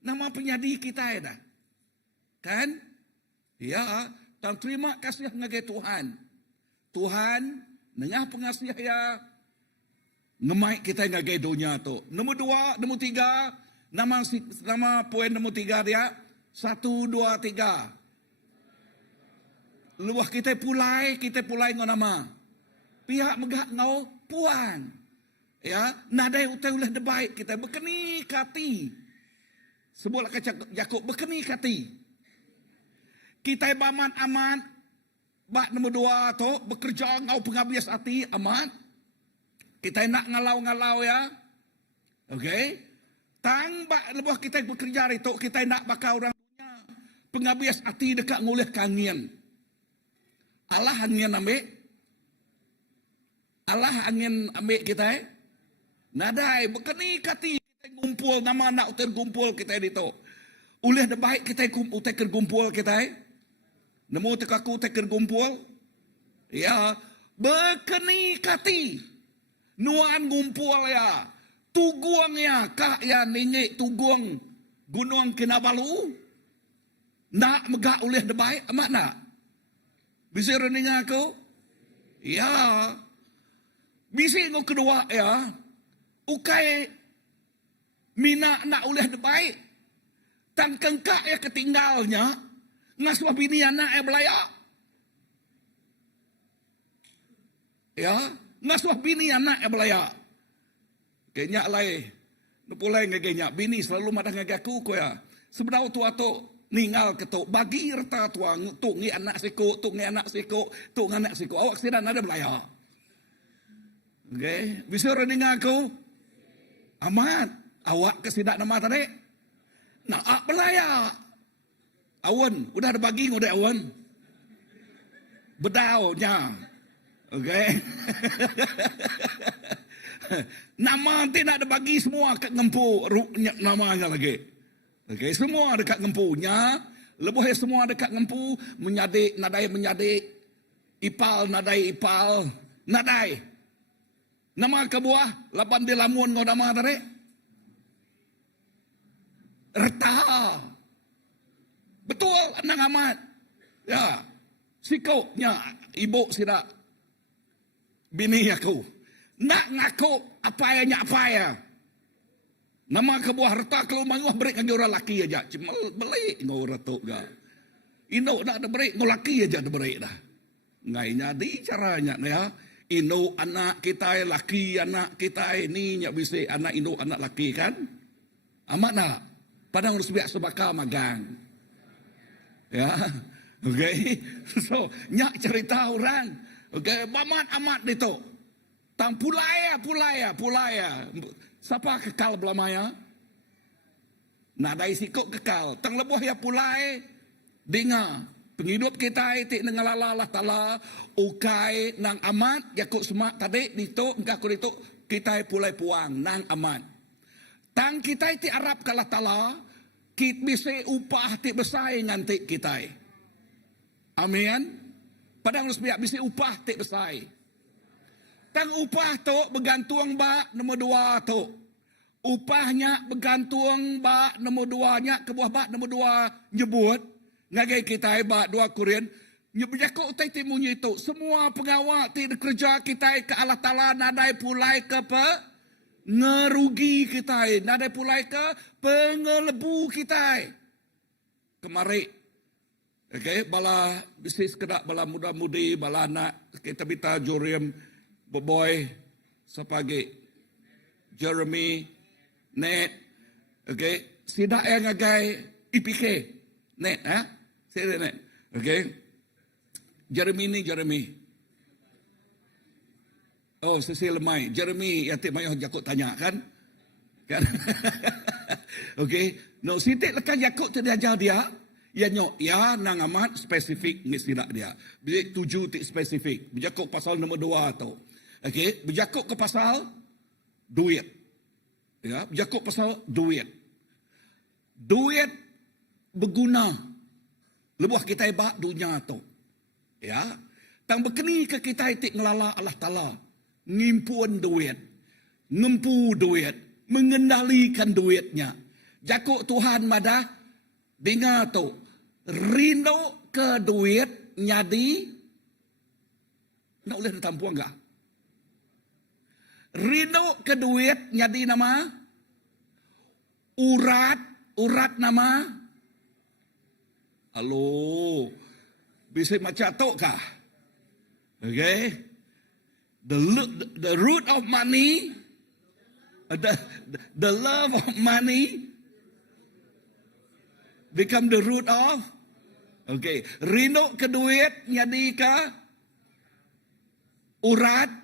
Nama penyadi kita dah. Kan? Ya, dan terima kasih ngagai Tuhan. Tuhan nengah pengasih ya ngemai kita ngagai dunia tu. Nombor 2, nombor 3, nama poin nombor 3 dia 1, 2, 3. Luah kita pulai ngau nama. Pihak megak ngau puan. Ya, nadai utai ulah debaik kita berkeni kati. Sebutlah kacak Yakub berkeni kati. Kita baman aman. Bak nombor 2 tu bekerja ngau penghabis hati aman. Kita nak ngalau-ngalau ya. Okey. Tang bak lebuh kita bekerja itu kita nak bakal orang punya penghabis hati dekat ngulih kangian. Allah angin ambil. Allah angin ambil kita. Nadai berkeni kati kita ngumpul nama nak tergumpul kita di tu. Ulih debaik kita tergumpul kita. Nemu tekaku tergumpul. Ya, berkeni kati. Nuan gumpul ya. Tuguang ya kak ya ningik tuguang Gunung Kinabalu. Nak megak ulih debaik amat nak. Bisa running aku? Ya. Bisa ngau kedua ya. Ukai mina nak uleh debaik. Tang kengkak ya ketinggalnya. Ngasuh bini anak belaya. Ya. Ngasuh bini anak belaya. Kenyak lai. Nepulai ngegenya. Bini selalu madah ngagaku ko ya. Sebenarnya tu atau ningal ketuk bagi reta tuang tuk ngi anak siku tuk ngi anak siku tuk anak siku awak sidan ada belaya. Okey, bisa running aku amat awak ke sidak nama tadi nak belaya awan udah ada bagi udah awan bedaunya. Okey. Nama tidak ada bagi semua kat ngempu namanya lagi. Okey, semua dekat ngempunya, lebuh semua dekat ngempu, menyadik, nadai menyadik, ipal, nadai ipal, nadai. Nama kebuah, lapan di lamun ngau nama tadi. Reta. Betul, nang amat. Ya, sikupnya ibu sidak. Bini aku. Nak ngaku apa ya. Nama kebuah harta kalau manguh berik ngagi orang laki aja. Cuma belik ngau ratuk ga. Ino nak ada berik ngau laki aja ada berik dah. Ngainya di caranya ya. Ino anak kita laki anak kita ini nyak bisa anak ino anak laki kan. Amat nak. Padang harus biak sebaka magang. Ya. Okey. So nyak cerita orang. Okey, amat itu. Tang pulaya. Siapa kekal belamaya? Nadai sikuk kekal. Tang lebuh ya pulai. Dengar. Penghidup kita itu dengan Allah Ta'ala. Ukai nang amat. Yakut semak tadi. Dito. Engkau dito. Kita pulai puang. Nang amat. Tang kita itu Arab ke Allah Ta'ala. Kita bisa upah ti bersaing nanti kita. Amin. Padang rusbiak bisi upah tik besai. Tang upah tu bergantung ba nombor 2 tu. Upahnya bergantung ba nombor 2-nya ke buah ba nombor 2 nyebut ngagai kita ba 2 Korean nyebut utai timunyi itu semua pengawal ti kerja kita ke Allah Taala nadai pulai ke ngerugi kita nadai pulai ke pengelebu kita kemari. Okay, bala bisnis kedak bala muda-mudi bala anak kita bita Juriam Boboy sepagi Jeremy Net, okay, sida yang ngagai IPK Net, sida Net, okay, Jeremy. Oh, Cecil Mai, Jeremy yang mayo jakut tanya kan, okay, no sidik lekan jakut tu dia ajar dia. Ya nyok, ya nang amat spesifik ni sida dia. Bila 7 tik spesifik, berjakut pasal nombor 2 tu. Okay, berjakut ke pasal duit. Ya, berjakut pasal duit. Duit berguna. Lebuh kita bak dunia tu. Ya, tang berkeni ke kita itik ngelala Allah Ta'ala. Ngimpuan duit. Ngempu duit. Mengendalikan duitnya. Jakut Tuhan madah. Dengar tu. Rindu ke duit nyadi. Nak boleh ditampuan enggak? Rindu ke duit nyadi nama urat nama halo bisa macam tu kah? Okay, the root of money, the love of money become the root of. Okay, rindu ke duit nyadi ke urat.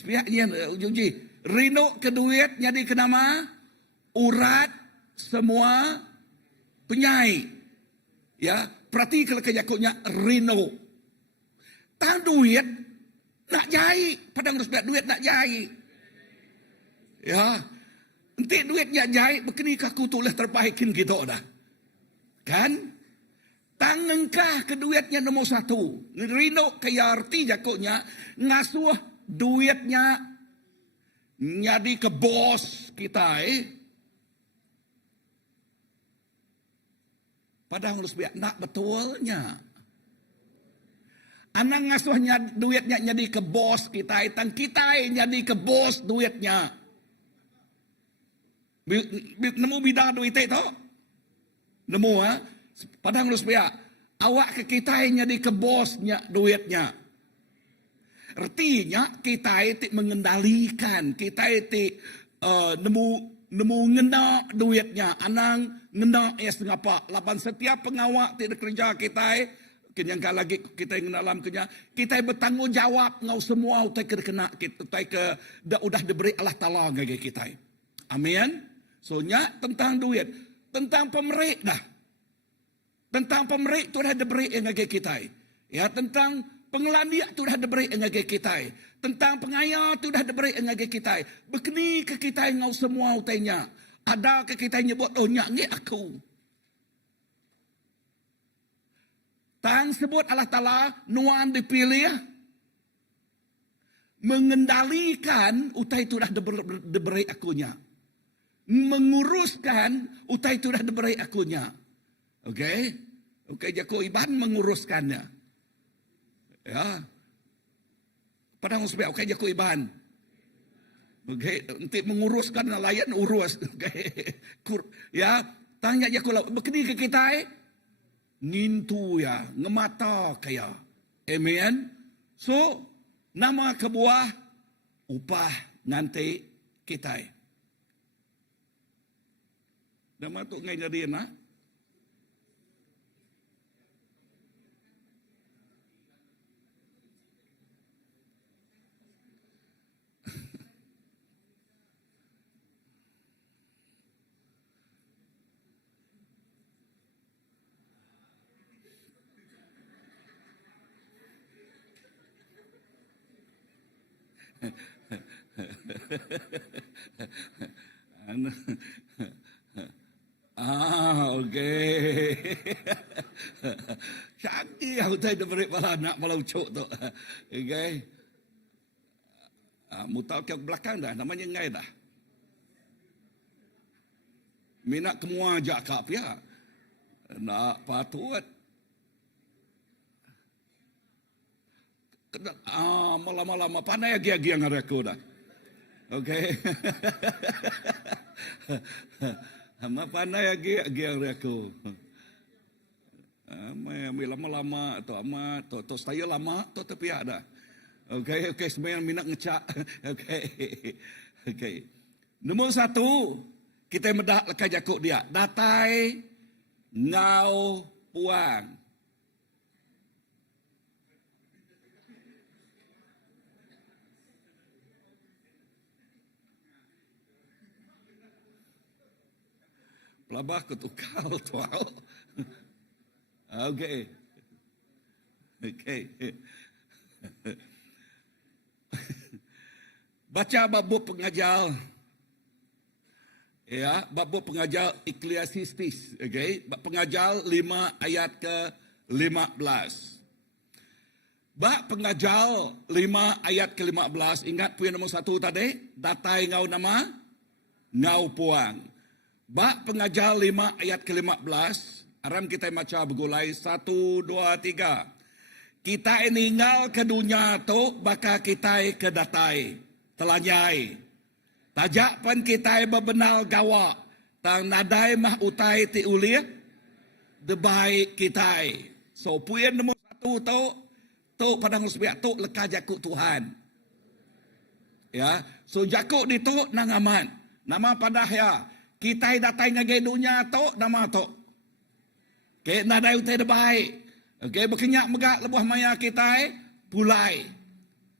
Sebiaknya uji rindu ke duit jadi ke nama urat semua penyai. Ya, perhati kalau kejakutnya rindu. Tang duit nak jai, padang rusbiak duit nak jai. Ya, nanti duitnya jai, begini kaku tulis terbaikin gitu dah. Kan? Tang engkah ke duitnya nomor 1. Rindu ke arti jakutnya ngasuh duitnya jadi ke bos kita padahal harus biar nak betulnya anak ngasuhnya duitnya jadi ke bos kita tang kita jadi ke bos duitnya nemu bidang duit itu nemu padahal harus biar awak ke kita jadi ke bosnya duitnya. Artinya kita itu mengendalikan, kita itu nemu ngena duitnya, anang ngena ngapa. Lapan setiap pengawal tidak kerja kita, yang lagi kita yang dalam kerja, kita bertanggung jawab ngau semua utai kena kita udah diberi Allah Taala ngage kita. Amin. Soalnya tentang duit, tentang pemerik dah. Tentang pemerik tu dah diberi ngage kita. Ya, tentang pengelandia tu dah diberi ngage kita. Tentang pengaya tu dah diberi ngage kita. Bekeni ke kita ngau semua utainya. Ada ke kita nyebut nyak ngi aku. Tang sebut Allah Ta'ala nuan dipilih. Mengendalikan utai tu dah diberi akunya. Menguruskan utai tu dah diberi akunya. Okey. Okey, Jako Iban menguruskannya. Ya. Padang usbek okey Jako Iban. Okey, nanti menguruskan nelayan urus. Okey. Ya, tanya Jako begini ke kita ngintu ya, ngemata kaya. Amen. So, nama kebuah upah nanti kita. Nama tu ngai jadi nak. Okey. Syaki aku tadi beri pala nak pala ucuk tu. Okey. Mutau ke belakang dah, namanya ngai dah. Minak kemua ajak kak pihak. Nak patut. Malam-malam pandai agi-agi yang aku dah. Okey. Hama pandai agi-agi yang aku. Ambil lama-lama tu amat tu saya lama tu tapi ada. Okey sebenarnya minat ngecak. Okey. Nombor 1 kita medak lekai jakuk dia. Datai ngau puang. Pelabah ketukar tuau. Okey. Baca bab pengajar. Ya, bab pengajar Ecclesiastes. Okey, bab pengajar 5 ayat ke-15. Bab pengajar 5 ayat ke-15, ingat poin nombor 1 tadi, datai ngau nama, ngau puang. Bab pengajar 5 ayat ke-15, aram kita baca bergulai 1, 2, 3. Kita ininggal ke dunia tu, baka kita ke datai, telanyai. Tajak pan kita bebenal gawa, tang nadai mah utai ti uliah, debai kita. So puan nombor 1 tu padang sebiak tu leka jakuk Tuhan. Ya, so jakuk di tu nang aman. Nama padah ya. Kita datai ngagai dunia tu nama tu. Ke nadai utai debai. Okey berkenyak megak lebuh maya kita pulai.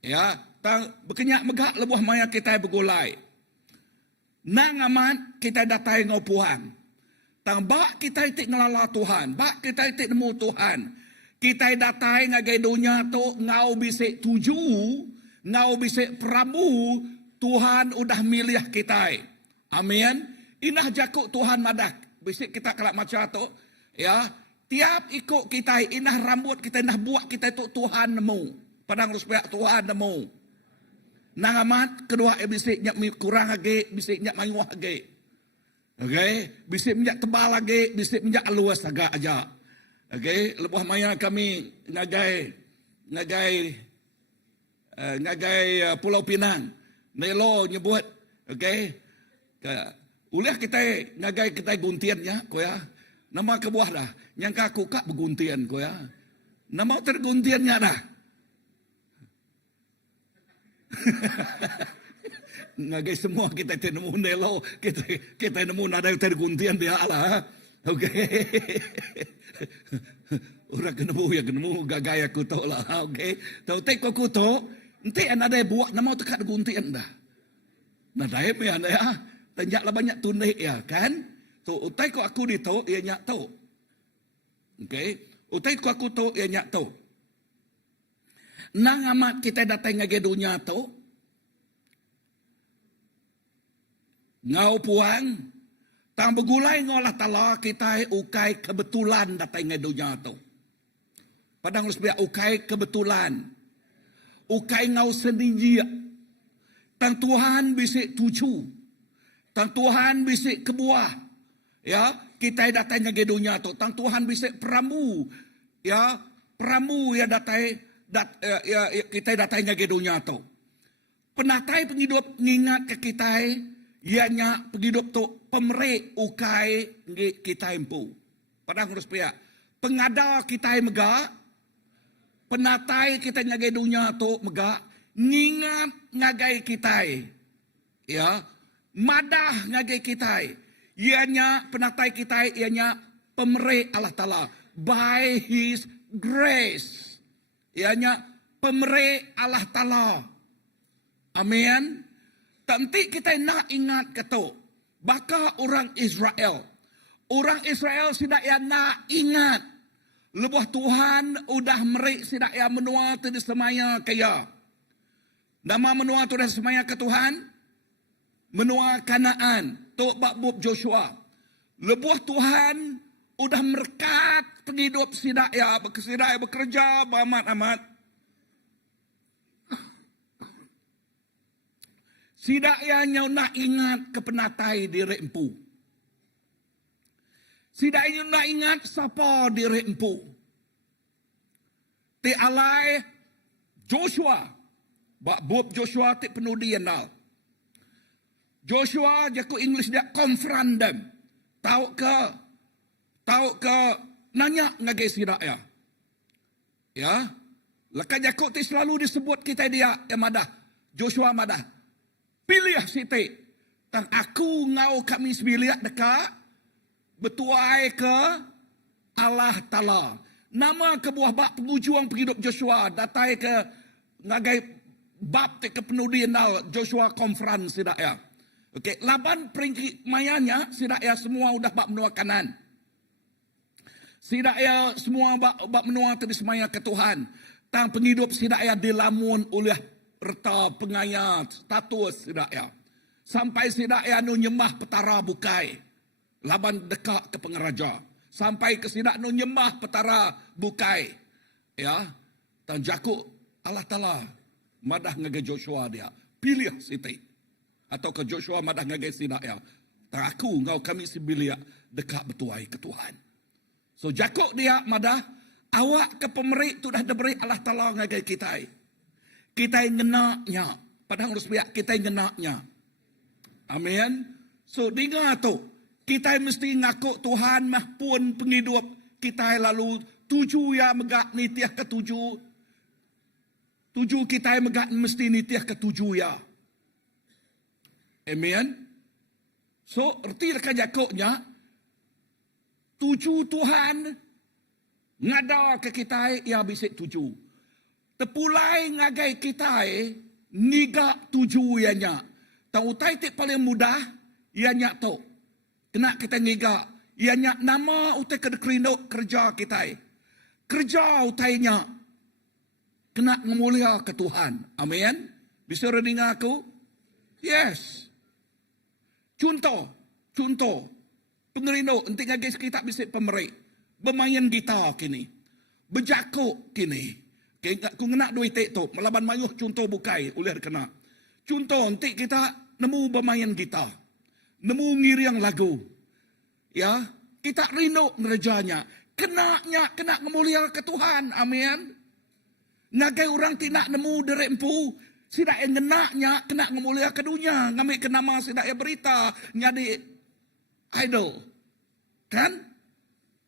Ya, tang berkenyak megak lebuh maya kita bergulai. Nang aman kita datai ngopuan. Tang bak kita itik ngelala Tuhan, bak kita itik nemu Tuhan. Kita datai ngagai dunia tu ngau bisik tuju, ngau bisik pramu, Tuhan udah milih kita. Amin. Inah jakuk Tuhan madak. Bisik kita kelak macam tu. Ya. Tiap ikut kita, inah rambut kita, inah buat kita tu Tuhan nemu. Padang respek Tuhan nemu. Nang amat, kedua bisik nyak kurang lagi, bisik nyak mayuah lagi. Okey. Bisik nyak tebal lagi, bisik nyak luas agak aja. Okey. Lepas maya kami ngagai Pulau Pinang. Nelo nyebut. Okey. Ulah kita ngagai kita guntiannya ko ya. Nama kebuah dah. Yang kaku kak berguntian ko ya. Nama terguntiannya dah. Ngagai semua kita nemu nelo, kita nemu nada terguntian dia lah. Okey. Orang kenemu ya kenemu gagaya kuto lah. Okey. Tahu tek ko kuto, ente ada buat nama tekat guntian dah. Nada ya ya. Tanjak lah banyak tunai ya kan. Tu utai ko aku di tu ia nyak tu. Okey. Utai ko aku tu ia nyak tu. Nang amat kita datang ngage dunia tu. Ngau puang. Tang begulai ngolah tala kita ukai kebetulan datang ngage dunia tu. Padang rusbiak ukai kebetulan. Ukai ngau sendiri. Tang Tuhan bisik tuju. Tang Tuhan bisik kebuah. Ya, kita datang ke dunia tu. Tang Tuhan bisik peramu. Ya, peramu ya kita datang ke dunia tu. Penatai penghidup ngingat ke kita. Ianya penghidup tu pemerik ukai kita empu. Padang harus pihak. Pengada kita megak. Penatai kita ngagai dunia tu megak. Ngingat ngagai kita. Ya. Madah ngagai kita. Ianya penatai kita, ianya pemerik Allah Ta'ala. By His grace. Ianya pemerik Allah Ta'ala. Amin. Tentu kita nak ingat kata. Baka orang Israel. Orang Israel tidak ya nak ingat. Lebuh Tuhan udah merik tidak ya menua tu di semaya kaya. Nama menua tu dah semaya ke Tuhan. menua Kanaan, tok bak bup Joshua. Lebuh Tuhan udah merkat penghidup sidaya, bekerja beramat-amat. Sidayanya nak ingat ke penatai diri empu. Sidayanya nak ingat siapa diri empu. Ti alai Joshua. Bak bup Joshua ti penuh dienal. Joshua jaku English dia confront them. Tahu ke nanya ngagai sidaya. Ya. Lekas jaku ti selalu disebut kita dia yang madah. Joshua madah. Pilih siti. Tang aku ngau kami sebiliak dekat. Betuai ke Allah Ta'ala. Nama ke buah bak pengujuang penghidup Joshua. Datai ke ngagai bab te ke penuh dienal Joshua konfront sidaya. Okey, laban peringki mayanya sidaya semua udah bak menua kanan. Sidaya semua bak menua tadi semaya ke Tuhan. Tang penghidup sidaya dilamun oleh reta pengaya status sidaya. Sampai sidaya nu nyembah petara bukai. Laban dekat ke pengeraja. Sampai ke sidaya nu nyembah petara bukai. Ya. Tang jakuk Allah Ta'ala madah ngagai Joshua dia. Pilih siti. Atau ke Joshua madah ngagai sidaya. Tang aku ngau kami sibilia dekat betuai ke Tuhan. So jakuk dia madah. Awak ke pemerik tu dah diberi Allah Ta'ala ngagai kita. Kita yang ngenaknya. Padahal harus biak kita yang ngenaknya. Amin. So dengar tu. Kita mesti ngaku Tuhan mah pun penghidup. Kita lalu tuju ya megak nitiah ketuju. Tuju kita megak mesti nitiah ketuju ya. Amen. So erti rekan jakuknya. Tuju Tuhan. Ngada ke kita ya bisik tuju. Tepulai ngagai kita ngigak tuju ianya. Tahu tai tik paling mudah ianya tu. Kena kita ngigak ianya nama utai kedekrindok kerja kita. Kerja utainya kena memulia ke Tuhan. Amin. Bisa dengar aku? Yes. Contoh. Pengerindok nanti ngagai kita bisik pemerik. Bermain gitar kini. Berjakuk kini. Okay, aku kena duit tu. Melaban mayuh contoh bukai. Ulir kena. Contoh nanti kita nemu bermain gitar. Nemu ngiriang lagu. Ya. Kita rindu ngerjanya. Kena ngemulia ke Tuhan. Amin. Nagai orang tidak nemu dari empu. Sidak yang kena ngemulia ke dunia. Ngambil ke nama sidak yang berita. Nyadi idol. Kan?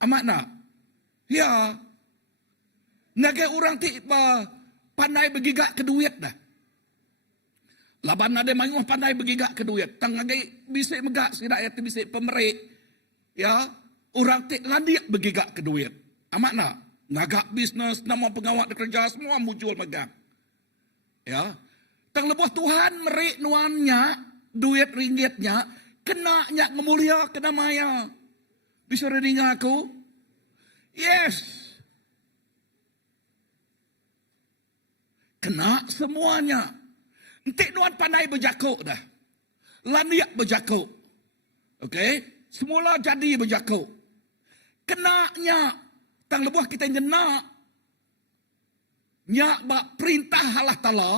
Amat nak? Ya. Nagai orang tiba pandai bergigak ke duit dah. Laban ada mayuh pandai bergigak ke duit. Tang nagai bisik megak sidak yang bisik pemerik. Ya. Orang tik landiak bergigak ke duit. Amat nak? Ngagak bisnes, nama pengawal kerja semua muncul megang. Ya. Tang lebuh Tuhan merik nuannya, duit ringgitnya, kena nyak ngemulia kena maya. Bisa dengar aku? Yes. Kena semuanya. Entik nuan pandai berjakuk dah. Laniak berjakuk. Okey? Semula jadi berjakuk. Kenanya. Tang lebuh kita ngena. Nyak bak perintah Allah Ta'ala.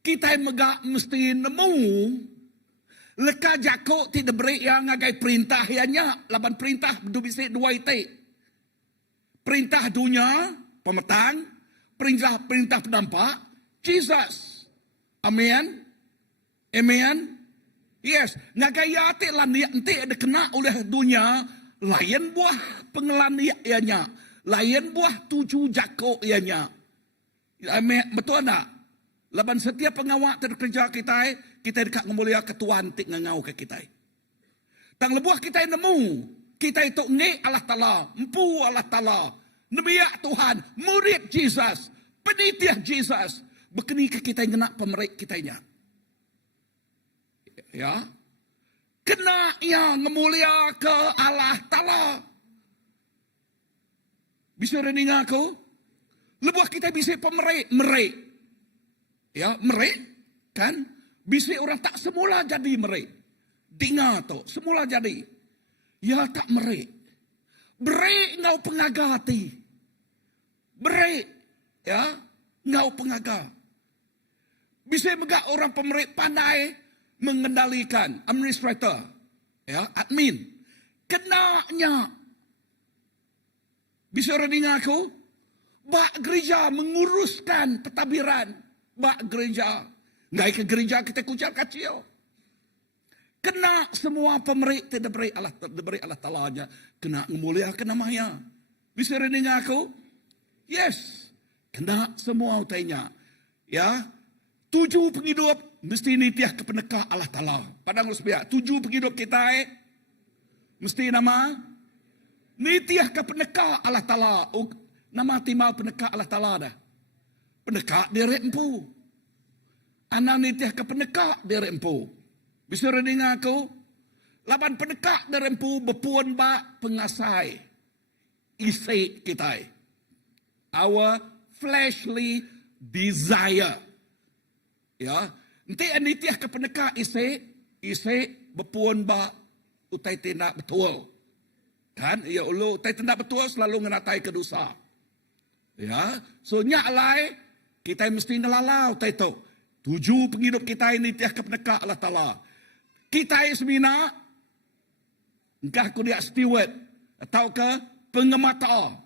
Kita megak mesti nemu. Leka jakuk tidak beri yang ngagai perintah ianya. Laban perintah bisik dua itik. Perintah dunia, pemetang. Perintah pendampak, Jesus. Amin. Amin. Yes. Ngagai itik landiak nanti ada kena oleh dunia. Lain buah pengelaniak ianya. Lain buah tuju jakuk ianya. Amin. Betul tak? Laban setiap pengawak terkerja kita dekat ngemulia ketua antik ngangau ke kita. Tang lebuah kita nemu, kita itu nge Allah Ta'ala, empu Allah Ta'ala, nebiak Tuhan, murid Jesus, penitiah Jesus, bekeni ke kita yang nak pemerik kitanya. Ya. Kena yang ngemulia ke Allah Ta'ala. Bisa dengar aku? Lebuah kita bisa pemerik, merik. Ya, merik kan? Bisi orang tak semula jadi merik. Dengar tu, semula jadi. Ya tak merik. Berik ngau pengaga hati. Berik. Ya, ngau pengaga. Bisa megak orang pemerik pandai mengendalikan administrator. Ya, admin. Kenanya. Bisa orang dengar aku? Bak gereja menguruskan pentadbiran. Bak gereja. Ngai ke gereja kita kucar kacil. Kena semua pemerik tidak beri Allah Ta'ala-nya. Kena memuliakan namanya. Bisa dengar aku? Yes. Kena semua utainya. Ya. 7 penghidup mesti nitiah kepeneka Allah Ta'ala. Padang Rusbiak. 7 penghidup kita mesti nama nitiah kepeneka Allah Ta'ala. Nama timal peneka Allah Ta'ala dah. Peneka diri empu. Anak nitiah kepeneka diri empu. Bisa dengar aku? Laban peneka diri empu berpuan bak pengasai. Isi kita. Our fleshly desire. Ya, nanti nitiah kepeneka isi berpuan bak utai tindak betul. Kan, ya ulu utai tindak betul selalu ngenatai ke dosa. Ya, so nyaklai kita mesti ngelalau utai tu. 7 penghidup kita ini tiah kepeneka Allah Ta'ala. Kita semina engkau aku dia steward atau ke pengemata.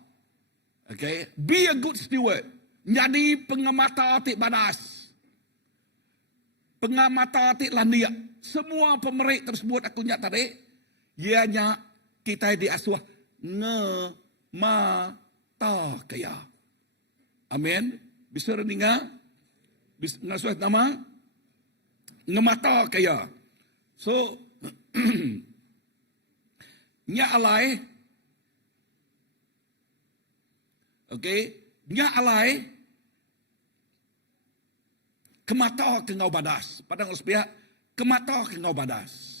Okay, be a good steward. Jadi pengemata tik badas. Pengamata tik landia. Semua pemerik tersebut aku nyak tadi. Ianya kita diasuh ngemata kaya. Amin. Bisa dengar? Bisa ngasuh nama? Ngemata kaya. So, nyak alai. Okay. Nyak alai. Kemata ke ngau badas. Padang Rusbiak. Kemata ke ngau badas.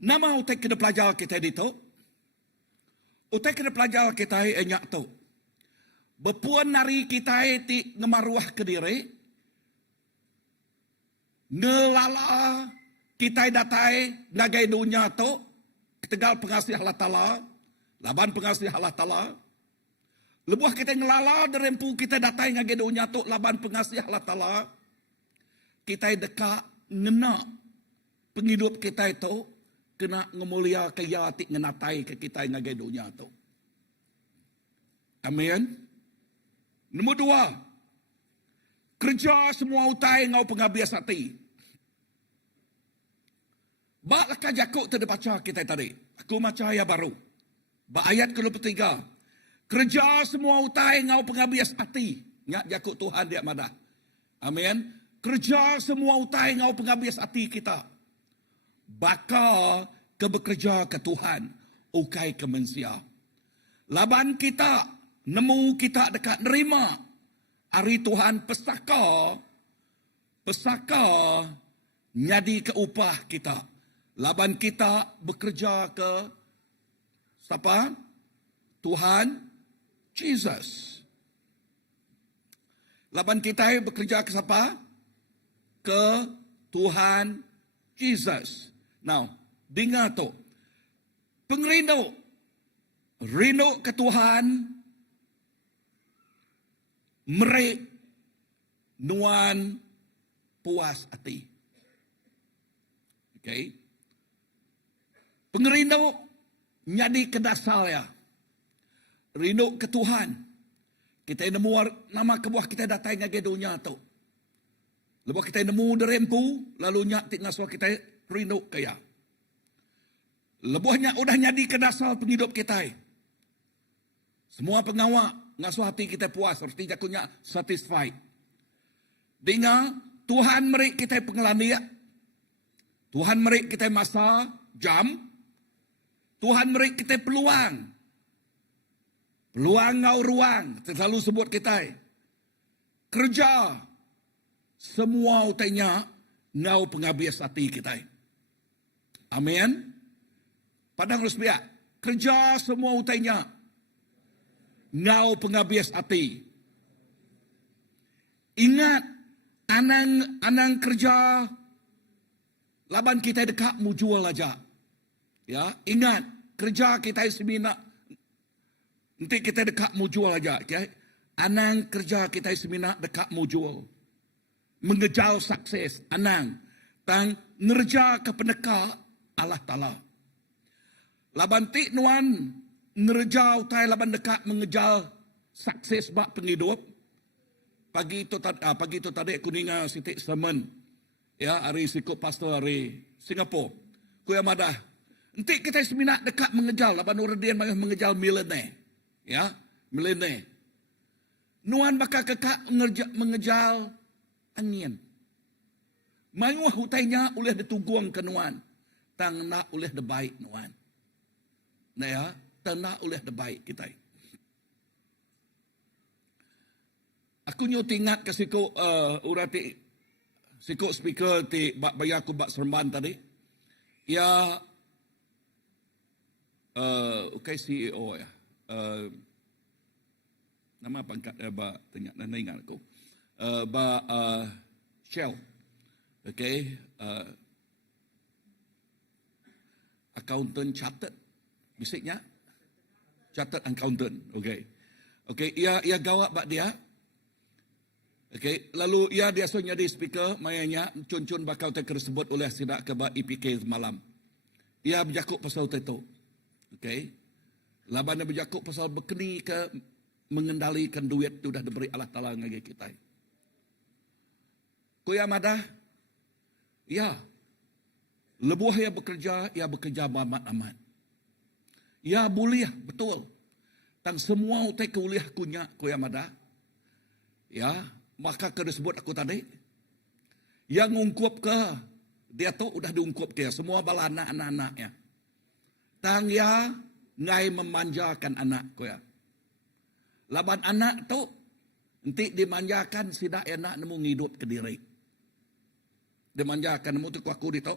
Nama utai kena pelajar kita itu. Utai kena pelajar kita enyak tu. Berpuan nari kita ti ngemaruah ke diri. Ngelala kita datai nagai dunia tu. Ketegal pengasih Allah Ta'ala. Laban pengasih Allah Ta'ala. Lebuah kita ngelala derempu kita datai nagai dunia tu. Laban pengasih Allah Ta'ala. Kita dekat ngena penghidup kita itu. Kena ngemulia kaya ti ngenatai ke kita nagai dunia tu. Amin. Nombor 2. Kerja semua utai ngau penghabias hati. Bak laka jakuk tu baca kita tadi. Aku baca ayat baru. Bak ayat ke-23. Kerja semua utai ngau penghabias hati. Nyak jakuk Tuhan dia madah. Amin. Kerja semua utai ngau penghabias hati kita. Baka ke bekerja ke Tuhan. Ukai ke manusia. Laban kita. Nemu kita dekat nerima. Hari Tuhan pesaka. Pesaka. Nyadi ke upah kita. Laban kita bekerja ke siapa? Tuhan Jesus. Laban kita bekerja ke siapa? Ke Tuhan Jesus. Now, dengar tu. Pengerinduk. Rindu ke Tuhan. Merik. Nuan puas hati. Okay. Pengerinduk. Nyadi ke dasar ya. Rindu ke Tuhan. Kita nemu nama kebuah kita datang ke dunia tu. Lepas kita nemu derempu, lalu nyak tik ngasuh kita rindu kaya. Lebuhnya udah nyadi ke dasar penghidup kita. Semua pengawak ngasuh hati kita puas, seperti jakunya satisfied. Dengar, Tuhan merik kita pengelania. Tuhan merik kita masa, jam. Tuhan merik kita peluang. Peluang ngau ruang, selalu sebut kita. Kerja. Semua utainya ngau penghabis hati kita. Amin. Padang Rusbiak. Kerja semua utainya ngau penghabis hati. Ingat, Anang kerja laban kita dekat mu jual aja. Ya, ingat kerja kita semina nanti kita dekat mu jual aja. Okay? Anang kerja kita semina dekat mu jual. Mengejar sukses anang tang ngerja ke pendeka Allah Taala. Laban ti nuan ngerja utai laban dekat mengejar sukses bak penghidup. Pagi itu tadi aku dengar sitik sermon. Ya, hari sikut pastor hari Singapura. Ku yang madah. Nanti kita semina dekat mengejar laban orang dia mengejar milenar. Ya, milenar. Nuan bakal kekak mengejar angin. Mayuah hutainya oleh ditungguang ke nuan. Tang nak oleh debaik nuan. Nah ya, tang nak oleh debaik kita. Aku nyo tingat ke siku urati siku speaker ti baya aku bak seremban tadi. Ya okay CEO ya. Nama pangkat ba tengah ingat aku. Shell. Okay, accountant chartered bisiknya chartered accountant. Okay. Okay, ia gawat bak dia. Okay, lalu ia dia so jadi speaker, mayanya cun-cun bakal tersebut oleh sidak ke EPK semalam. Ia berjakuk pasal itu. Okay. Laban dia berjakuk pasal berkeni ke mengendalikan duit itu dah diberi Allah Ta'ala ngagi kita. Kuya madah, ya, lebuh ia bekerja amat-amat. Ya boleh, betul. Dan semua utai kuliah kunya, kuya madah. Ya, maka tersebut aku tadi yang ngungkup ke dia tu udah diungkup dia semua bala anak-anaknya. Tang ya ngai memanjakan anak ko ya. Laban anak tu nanti dimanjakan sidak anak nemu ngidup ke diri. Dimanjakan nemu tu aku di tu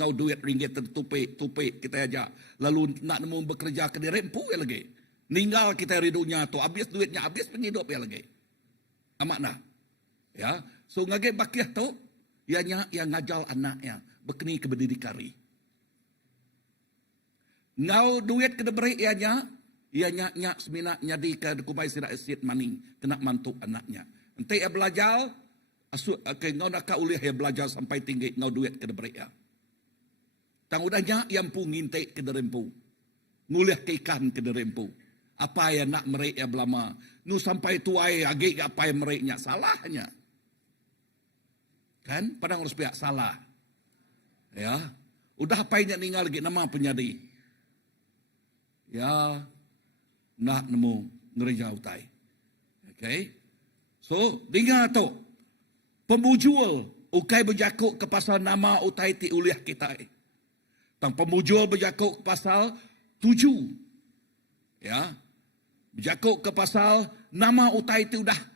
ngau duit ringgit tupe kita aja. Lalu nak nemu bekerja ke diri empu ya lagi. Ninggal kita ridunya tu habis duitnya habis penghidup ya lagi. Amak nah. Ya, so ngage bakiah tu ianya yang ngajal anaknya bekeni ke berdikari. Ngau duit ke diberi ianya nyak semina nyadi ke kumai sira esit maning kena mantuk anaknya. Ente ia belajar ke ngau nak uliah ia belajar sampai tinggi ngau duit ke diberi ya. Tang udahnya yang pu nginte ke derempu. Nguliah ke ikan ke derempu. Apa yang nak merek ya belama. Nu sampai tuai agi apa yang mereknya salahnya. Kan? Padang harus pihak salah. Ya. Udah apa yang ninggal lagi nama penyadi. Ya. Nak nemu ngereja utai. Okay. So, dengar tu. Pemujul. Ukai berjakuk ke pasal nama utai ti uliah kita. Tang pemujul berjakuk ke pasal 7. Ya. Berjakuk ke pasal nama utai ti udah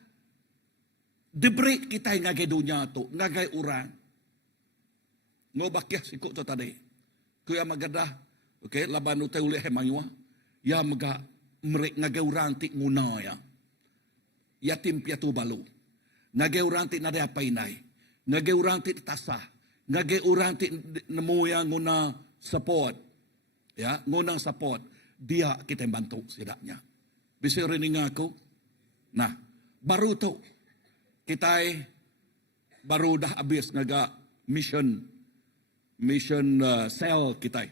diberi kita ngagai dunia tu, ngagai orang. Ngo bakiah sikut tu tadi. Kuya magadah, okay, laban utai ulih hemangwa. Ya maga merek ngagai orang ti nguna ya. Yatim piatu balu. Ngagai orang ti nade apa inai. Ngagai orang ti tasah. Ngagai orang ti nemu yang nguna support. Ya, nguna support. Dia kita bantu sedaknya. Bisa rening aku. Nah, baru tu kita baru dah habis ngaga mission sel kita.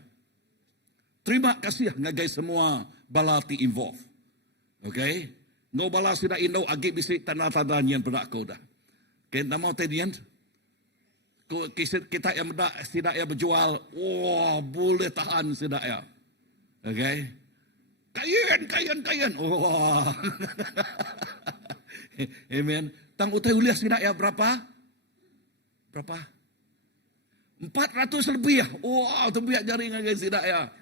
Terima kasih ngagai semua balati involve. Okay? No bala sida indo agi bisi tanah-tanah yang pada aku dah. Okay, nama tadian. Kita yang dah sida ya berjual, wah boleh tahan sida ya. Okay? Kayan. Wah. Amen. Tang utai uliah sidak ya berapa? 400 lebih ya. Wow, tu biak jaringan guys sidak ya.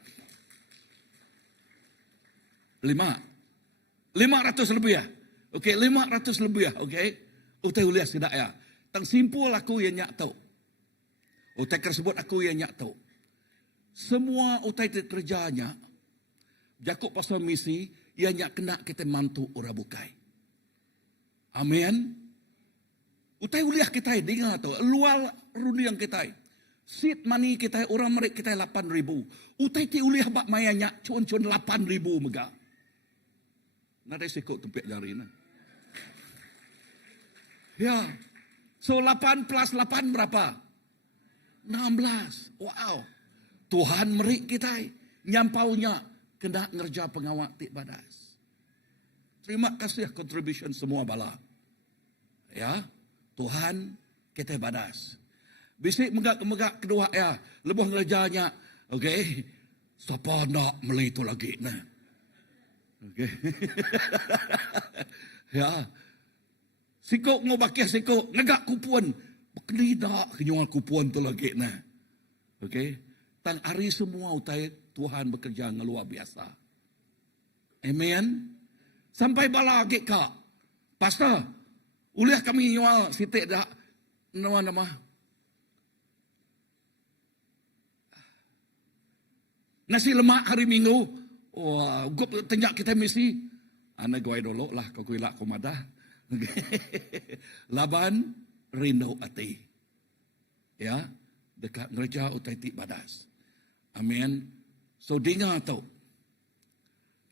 500 lebih ya. Okey, 500 lebih ya. Okey. Utai uliah sidak ya. Tang simpul aku yang nyak tahu. Utai tersebut aku yang nyak tahu. Semua utai kerjanya Jakub pasal misi yang nyak kena kita mantu ora bukai. Amin. Utai uliah kita dengar tu, luar runiang kita. Seed money kita, orang mereka kita 8,000. Utai ti uliah bak mayanya, cun-cun 8,000 mega. Nada sikut tempat jari na. Ya. So 8 plus 8 berapa? 16. Wow. Tuhan merik kita. Nyampaunya kena ngerja pengawak tik badas. Terima kasih contribution semua bala. Ya. Tuhan kita badas. Bisik megak kedua ya. Lebuh ngerjanya. Okay. Siapa nak beli itu lagi nah. Okay. Ya. Sikok ngobakiah sikok. Ngagak kupuan. Bakli dak kenyual kupuan tu lagi nah. Okay. Tang hari semua utai Tuhan bekerja yang luar biasa. Amen. Sampai bala lagi kak. Pastor. Uliah kami nyual sitik dak. Nama-nama. Nasi lemak hari Minggu. Wah, gup tenyak kita misi. Ana gawai dulu lah kau kuilak komadah. Laban rindu ati. Ya, dekat ngerja utai tik badas. Amin. So dengar tu.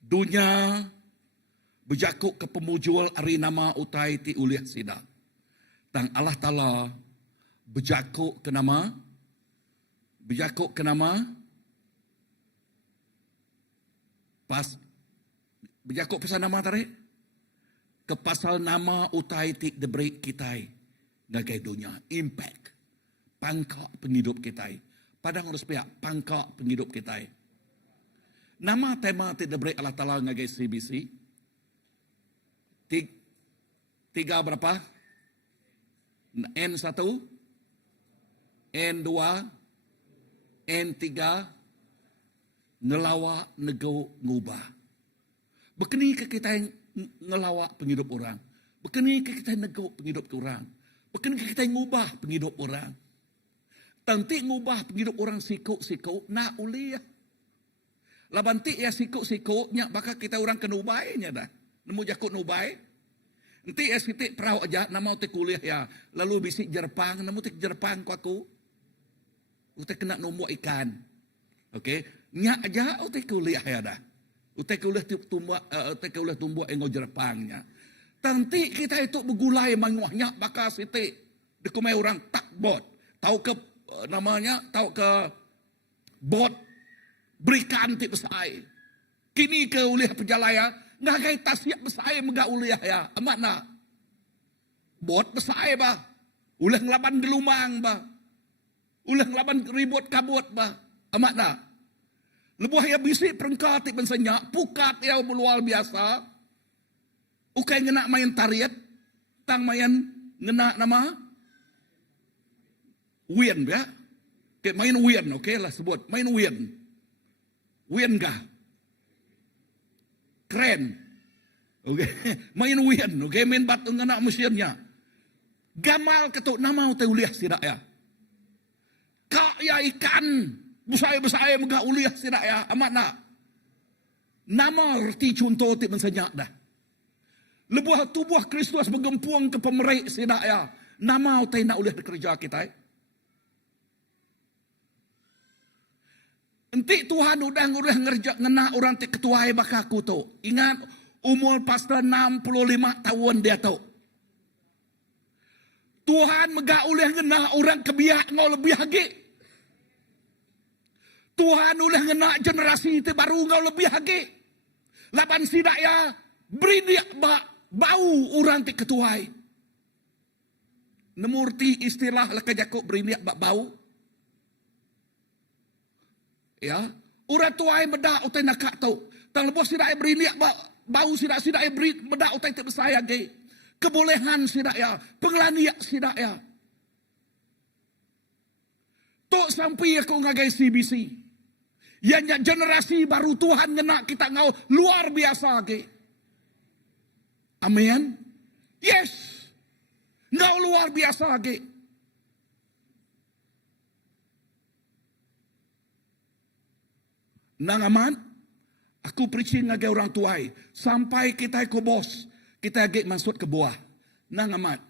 Dunia berjakuk ke pemujul ari nama utai ti uliah sidang. Tang Allah Ta'ala berjakuk ke nama. Berjakuk ke nama. Pas berjakuk pasal nama tarik. Ke pasal nama utai tik deberi kitai. Ngagai dunia. Impact. Pangkak penghidup kitai. Padang harus pihak pangkak penghidup kitai. Nama tema tik deberi Allah Ta'ala ngagai CBC. Tiga berapa? N1. N2. N3. Ngelawak nego ngubah. Bekeni ke kita yang ngelawak penghidup orang. Bekeni ke kita yang nego penghidup orang. Bekeni ke kita yang ngubah penghidup orang. Tanti ngubah penghidup orang sikuk-sikuk nak uliah. Labanti ya sikuk-sikuknya bakal kita orang kena ubahnya dah. Nemu jakut nubai. Nanti ya sitik perahu aja nama utik kuliah ya. Lalu bisik jerpang, nemu utik jerpang ku aku. Utik kena nombok ikan. Okey, nya aja utek kuliah ya dah. Utek kuliah tumbuh engo jerpangnya. Tanti kita itu begulai manguahnya bakal sitik. Dekumai orang tak bot. Tahu ke namanya, tahu ke bot berikan tip besai. Kini ke uliah pejalaya, ngagai tasyak besai mega uliah ya. Amat nak. Bot besai bah. Ulah ngelaban gelumang bah. Ulah ngelaban ribut kabut bah. Amat nak. Lebuh ya bisik perengkat tip bensenyak, pukat ya luar biasa. Ukai ngena main tariat, tang main ngena nama Wien ya. Okay, main Wien, okey lah sebut. Main Wien. Wien kah? Keren. Okey, main Wien, okey main batu ngena mesinnya. Gamal ketuk nama utai uliah sidak ya. Kak ya ikan. Besar-besar megah uliah sidak ya. Amat nak. Nama reti contoh tip mensenyak dah. Lebuah tubuh Kristus mengempuang ke pemerik sidak ya. Nama utai nak uliah kerja kita. Nanti Tuhan udah ngerja ngena orang ti ketuai bakaku tu. Ingat umur pastor 65 tahun dia tu. Tuhan megah uliah ngena orang kebiak ngau lebih hagi. Tuhan ulah ngena generasi itu baru ngau lebih hagi. Lapan sidak ya. Beri dia bau orang ti ketuai. Nemurti istilah laka jakuk beri dia bau. Ya. Orang tuai bedak utai nakak tau. Tang lebuh sidak beri dia bau sidak beri bedak utai ti besar lagi. Kebolehan sidak ya. Pengelaniak sidak ya. Tok sampai aku ngagai CBC. Yang generasi baru Tuhan ngena kita ngau luar biasa lagi. Amin. Yes. Ngau luar biasa lagi. Nang aman. Aku preaching ngagai orang tuai. Sampai kita ke bos. Kita lagi masuk ke buah. Nang aman.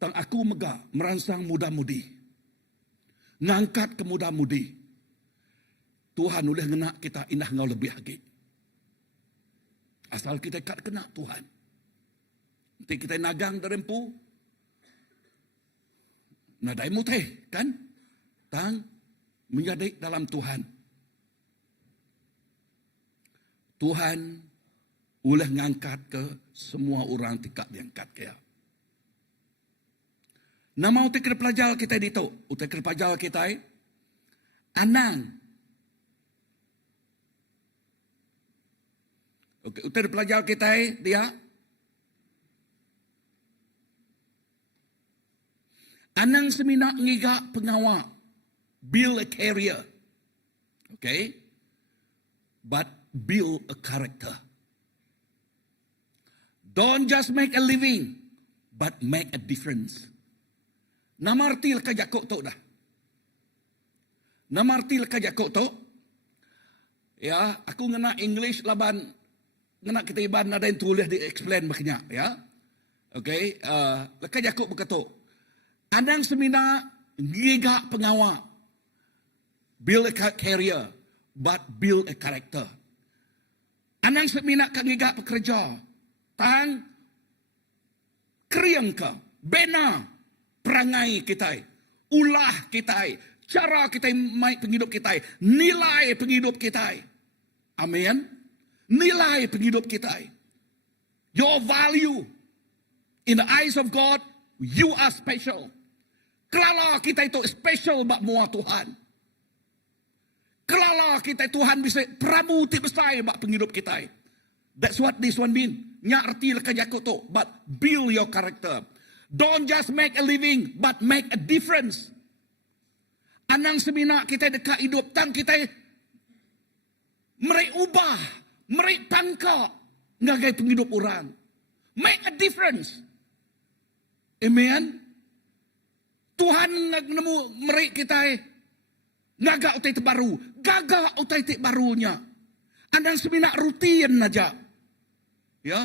tang aku mega merangsang muda-mudi. Ngangkat ke muda-mudi. Tuhan boleh ngena kita indah ngau lebih lagi. Asal kita kat kena Tuhan. Nanti kita nagang darempu. Nadai mutih kan? Tang menjadi dalam Tuhan. Tuhan boleh ngangkat ke semua orang tikak diangkat kaya. Nama utai kena pelajar kita dito. Utai kena pelajar kita anang. Okey, utai pelajar kita dia anang semina ngiga pengawal. Build a career. Okay? But build a character. Don't just make a living, but make a difference. Namartil ka jako to dah. Namartil ka jako to. Ya, aku ngena English laban ngena kita iban ada yang tulis di explain maknya, ya. Okay, ka jako berkato. Adang semina giga pengawa. Build a career, but build a character. Anang semina ka giga pekerja. Tang kriang ka, bena perangai kita, ulah kita, cara kita mai penghidup kita, nilai penghidup kita. Amin. Nilai penghidup kita. Your value in the eyes of God, you are special. Kelala kita itu special bak mua Tuhan. Kelala kita Tuhan bisa pramuti besar bak penghidup kita. That's what this one mean. Nya arti leka jako to, but build your character. Don't just make a living, but make a difference. Anang semina kita dekat hidup tang kita meri ubah, meri pangka ngagai penghidup orang. Make a difference. Amen. Tuhan nemu meri kita ngagak utai terbaru, gagak utai terbarunya. Anang semina rutin aja. Ya.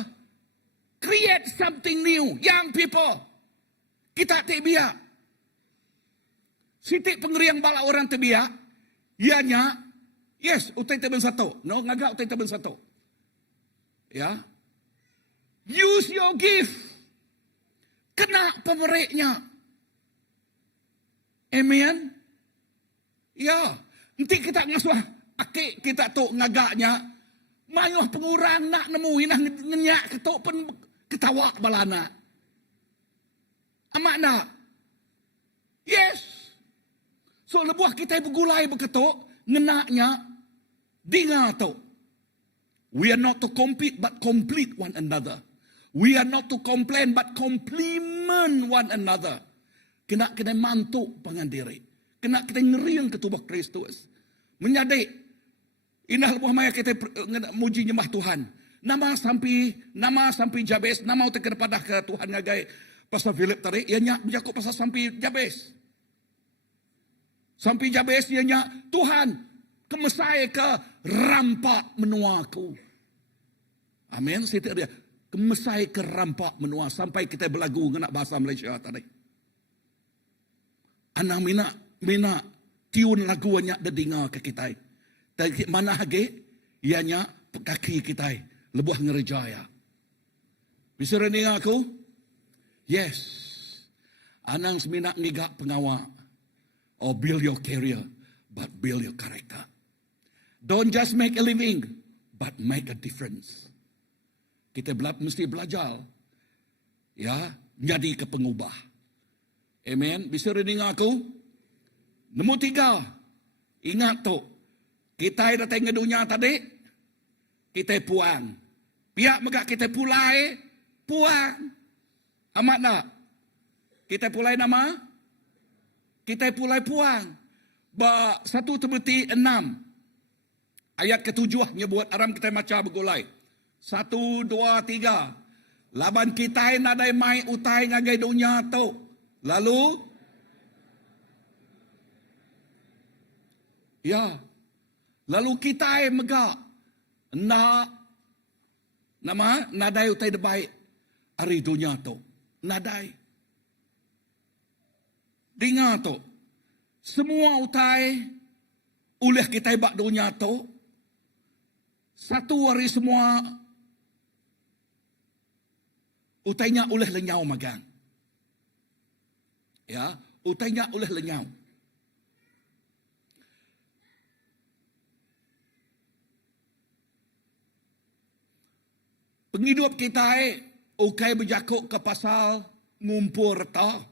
Create something new. Young people. Kita tak biak. Sitik pengeriang bala orang terbiak. Ianya. Yes, utai teben satu. No, ngagak utai teben satu. Ya. Use your gift. Kena pemeriknya. Amen. Ya. Nanti kita ngasuh. Akik kita tu ngagaknya. Mayuh pengurang nak nemu inah ngenyak ketuk pun ketawa balana. Amak nak. Yes. So lebuah kita bergulai berketuk ngenaknya dengar tu. We are not to compete but complete one another. We are not to complain but complement one another. Kena mantuk pangan diri. Kena kita ngeriang ke tubuh Kristus. Menyadari inah lebuh maya kita muji nyembah Tuhan. Nama sampai Jabez, nama utak kepada ke Tuhan ngagai pasal Philip tadi, ianya berjakut pasal sampai Jabez. Sampai Jabez ianya Tuhan kemesai ke rampak menuaku. Amin. Situ dia kemesai ke rampak menua sampai kita berlagu ngena bahasa Malaysia tadi. Anak mina tiun lagunya dengar ke kita. Dan mana lagi? Ianya kaki kita. Lebuh ngerejaya. Bisa rendah aku? Yes. Anang semina ngigak pengawal. Or build your career. But build your character. Don't just make a living. But make a difference. Kita mesti belajar. Ya. Jadi ke pengubah. Amen. Bisa rendah aku? Nombor 3. Ingat tu. Kita datang ke dunia tadi, kita puang. Pihak megak kita pulai, puang. Amat nak? Kita pulai nama? Kita pulai puang. 1 Timotius 6. Ayat ke-7 nyebut aram kita macam bergulai. 1, 2, 3. Laban kita nadai mai utai ngagai dunia tu. Lalu, ya. Lalu kita megak nama nadai utai debai hari dunia tu. Nadai. dengar tu. Semua utai uleh kita bak dunia tu. Satu hari semua utainya uleh lenyau magang. Ya, utainya uleh lenyau. Penghidup kita ukai berjakuk ke pasal ngumpul reta.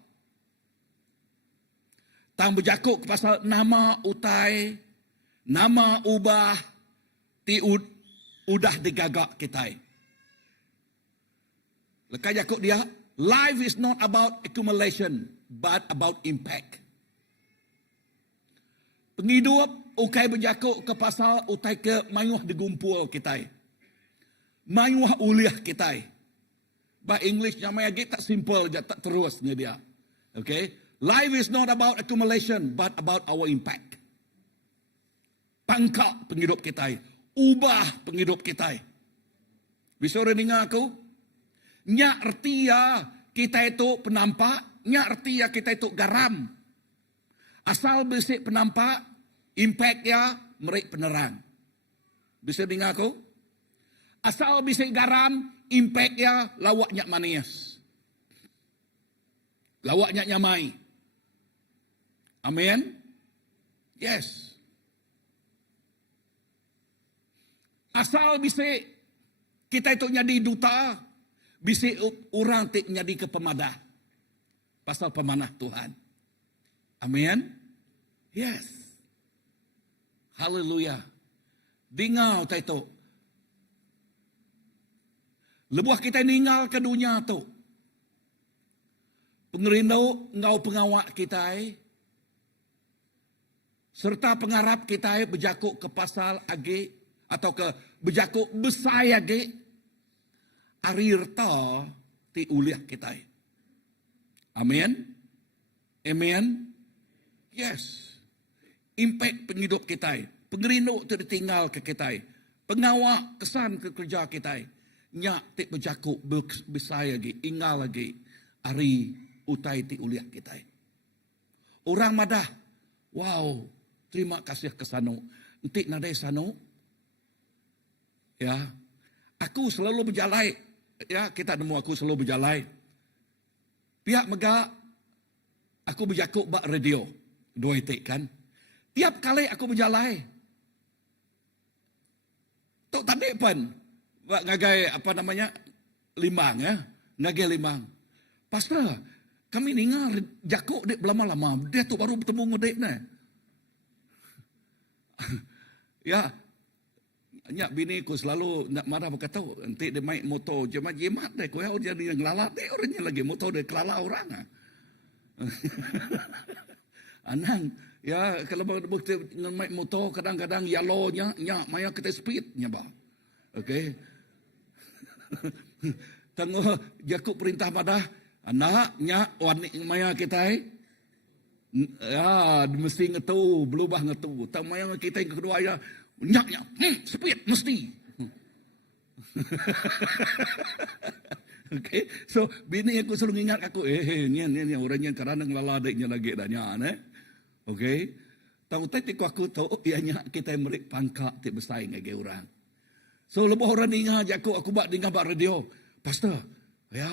Tang berjakuk ke pasal nama utai, nama ubah, ti udah digagak kita. Lekas jakuk dia, life is not about accumulation, but about impact. Penghidup ukai berjakuk ke pasal utai ke mayuh digumpul kita. Mayuh uliah kita. Bah Englishnya maya tak simple je, tak terusnya dia. Okay? Life is not about accumulation, but about our impact. Pangkak penghidup kita. Ubah penghidup kita. Bisa orang dengar aku? Nyak erti ya kita itu penampak. Nyak erti ya kita itu garam. Asal bersih penampak, impact ya merik penerang. Bisa dengar aku? Asal bisik garam, impact ya lawaknya manis. Lawaknya nyamai. Amin? Yes. Asal bisik kita itu jadi duta, bisik orang tik jadi ke pemadah. Pasal pemanah Tuhan. Amin? Yes. Haleluya. Dengar itu. Lebuah kita ninggal ke dunia tu. Pengerindau ngau pengawak kita serta pengarap kita berjakuk ke pasal age atau ke berjakuk besar age arirta ti uliah kita. Amin. Amin. Yes. Impact penghidup kita. Pengerindau tu ditinggal ke kita. Pengawak kesan ke kerja kita. Nyak ti berjakuk besar lagi, ingal lagi ari utai ti uliah kita. Orang madah, wow, terima kasih ke sano. Entik nadai sano. Ya, aku selalu berjalai. Ya, kita nemu aku selalu berjalai. Pihak mega, aku berjakuk bak radio. Dua itik kan. Tiap kali aku berjalai. Tok tadi pun. Ngagai apa namanya limang ya, ngagai limang. Pastor, kami dengar jakuk dek lama-lama, dia tu baru bertemu ngedek ni. Ya, nyak bini ku selalu nak marah berkata, nanti dia main motor jemat-jemat deh, kau yang jadi ngelalat deh orangnya lagi motor dia kelala orang. Anang, ya kalau bukti main motor kadang-kadang yellow-nya, nyak maya kita speed-nya bah. Okay. Tengok jakuk perintah pada anaknya warna maya kita ya mesti ngetu berubah ngetu tang maya kita yang kedua ya nyaknya speed mesti. Okay, so bini aku selalu ingat aku ni orangnya kadang lala adiknya lagi danya okay, tahu tadi aku tahu ianya kita merik pangkat ti bersaing dengan orang. So lepas orang dengar jakuk aku bak dengar bak radio. Pastor, ya.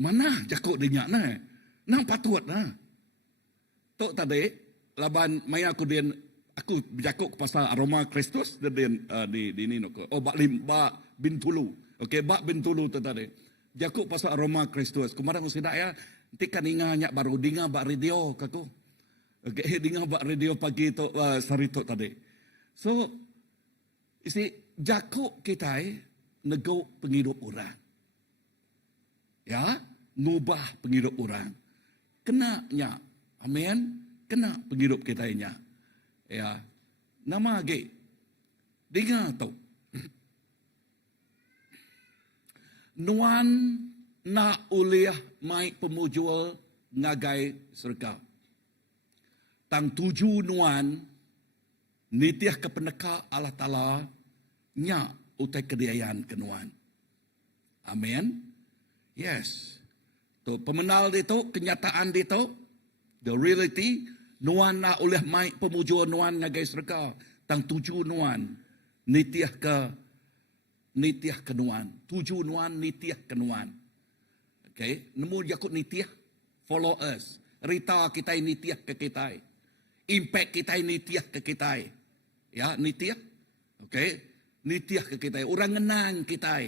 Mana jakuk dengar nah? Nang patut nah. Tok tadi laban maya aku den aku jakuk pasal aroma Kristus den di ni nok. Oh bak Bintulu. Okey bak Bintulu tu tadi. Jakuk pasal aroma Kristus. Kemarin aku sidak ya. Nanti kan dengar nyak baru dengar bak radio kaku. Okay, dengar bak radio pagi tu sarito tadi. So, isi jakuk kita nego penghidup orang. Ya, ngubah penghidup orang. Kenanya, amin. Kena penghidup kita nya. Ya, nama lagi. Dengar tu. Nuan na uliah mai pemujul ngagai serga. Tang tuju nuan nitiah kepeneka Allah Ta'ala nya utai kediayan kenuan. Amin. Yes. Tu pemenal itu, kenyataan itu, the reality, nuan na oleh mai pemujuan nuan ngagai serka, tang tuju nuan, nitiah ke nuan, tuju nuan nitiah ke nuan. Okay, nemu jakut nitiah, follow us. Rita kita nitiah ke kita. Impact kita nitiah ke kita. Ya, nitiah. Okay, nitiah ke kita. Orang ngenang kita.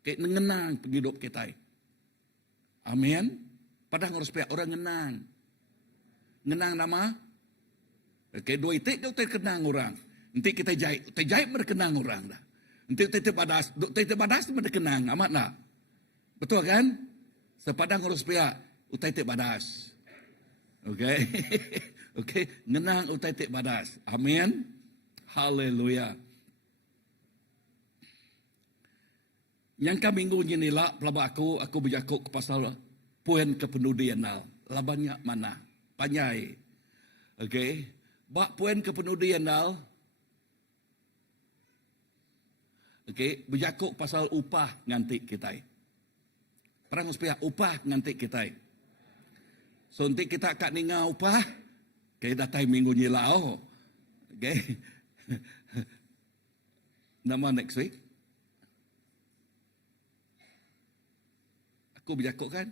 Okay, ngenang hidup kita. Amin. Padahal harus pihak orang ngenang. Ngenang nama. Okay, dua itik kita kenang orang. Nanti kita jahit berkenang orang dah. Nanti kita badas berkenang. Amat nak? Betul kan? Sepadang harus pihak. Utai tik badas. Okay. Okay. Ngenang utai tik badas. Amin. Haleluya. Yang ka minggu ni lah pelabak aku berjakuk ke pasal poin kepenudian. Labannya mana? Panyai. Okay. Bak poin kepenudian. Okay. Berjakuk pasal upah ngantik kita. Perang supaya upah ngantik kita. So nanti kita kat ninga upah. Okay, datai minggu ni lah. Okay. Nama next week. Aku berjakuk kan?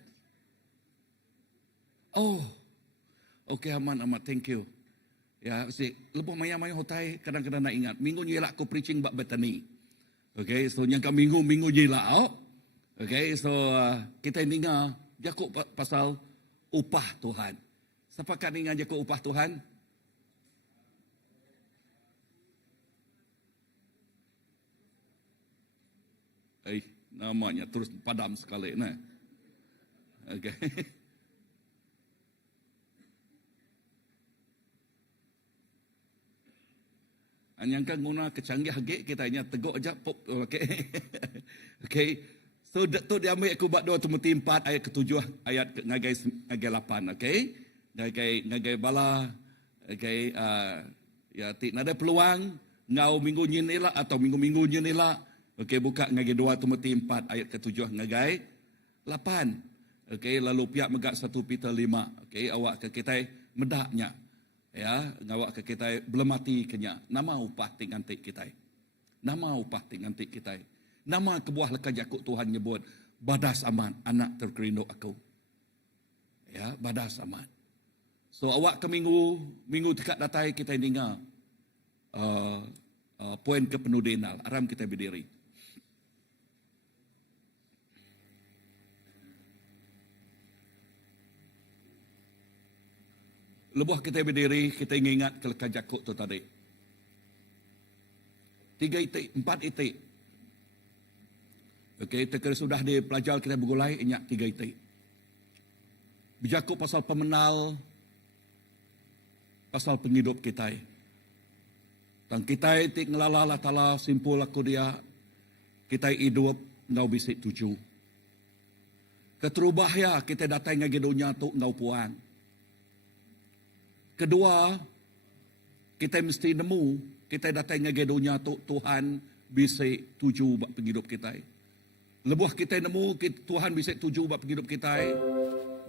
Oh. Okay, aman. Thank you. Ya, lepas maya-maya hotai kadang-kadang nak ingat. Minggu ni lah aku preaching bab Bethany. Okay, so yang ka minggu ni lah. Okay, so kita dengar jakuk pasal upah Tuhan. Siapa kan dengar jakuk upah Tuhan? Namanya terus padam sekali. Nah. Okay. Yang kan guna kecanggih hagik kita hanya teguk aja pop. Okay. Okay. So tu dia ambil aku buat 2 Timotius 4 ayat ke-7 ayat ngagai 8. Okay. Ngagai bala. Okay. Ya tik nada peluang ngau minggu ni lah atau minggu ni lah. Okay, buka ngagai 2 Timotius 4 ayat ke-7 ngagai 8. Okay, lalu pihak megak 1 Peter 5. Okay, awak ke kita medaknya. Ya, ngawak ke kita belum mati kenya. Nama upah tingantik kita. Nama upah tingantik kita. Nama kebuah lekat jakuk Tuhan nyebut badas aman anak terkerinduk aku. Ya, badas aman. So awak ke minggu dekat datai kita dengar poin kepenudian. Aram kita berdiri. Lebuh kita berdiri, kita ingat kelekat jakuk tu tadi. 3 itik, 4 itik. Okey, terkira sudah di pelajar kita bergulai, ingat 3 itik. Berjakuk pasal pemenal, pasal penghidup kita. Dan kita itik ngelala tala simpul aku dia, kita hidup ngau bisik 7. Keterubah ya, kita datang ngagi dunia tu ngau puan. Kedua, kita mesti nemu, kita datang ngagi dunia tu Tuhan bisik 7 buat penghidup kita. Lebuh kita nemu Tuhan bisa tuju buat hidup kita.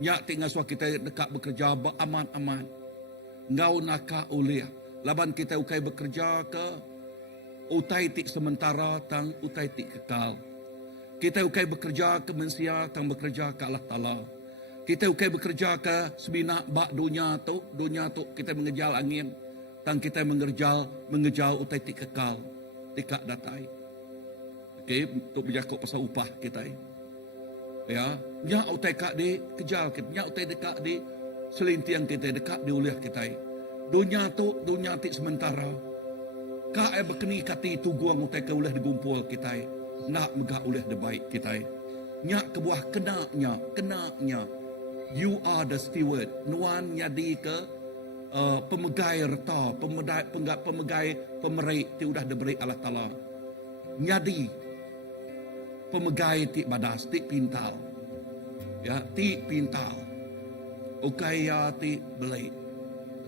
Nyak tinggal suah kita dekat bekerja aman-aman. Ngau naka uliah. Laban kita ukai bekerja ke utai tik sementara tang utai tik kekal. Kita ukai bekerja ke mensia tang bekerja ke Allah Ta'ala. Kita ukai bekerja ke sebina bak dunia tu kita mengejar angin. Tang kita mengejar utai tik kekal. Tikak datai. Okay, untuk berjakuk pasal upah kita. Ya, nyak utai kak di kejar kita, nyak utai dekat di selintian kita, dekat di uliah kita. Dunia tik sementara. Kak berkeni kati tu guang utai ke uliah digumpul kita. Nak megah uliah de baik kita. Nyak kebuah kenaknya. You are the steward. Nuan nyadi ke pemegai reta, pemegai pemerik ti udah diberi Allah Ta'ala. Nyadi pemegai tik badas, tik pintal. Ya, tik pintal. Ukaya tik belai.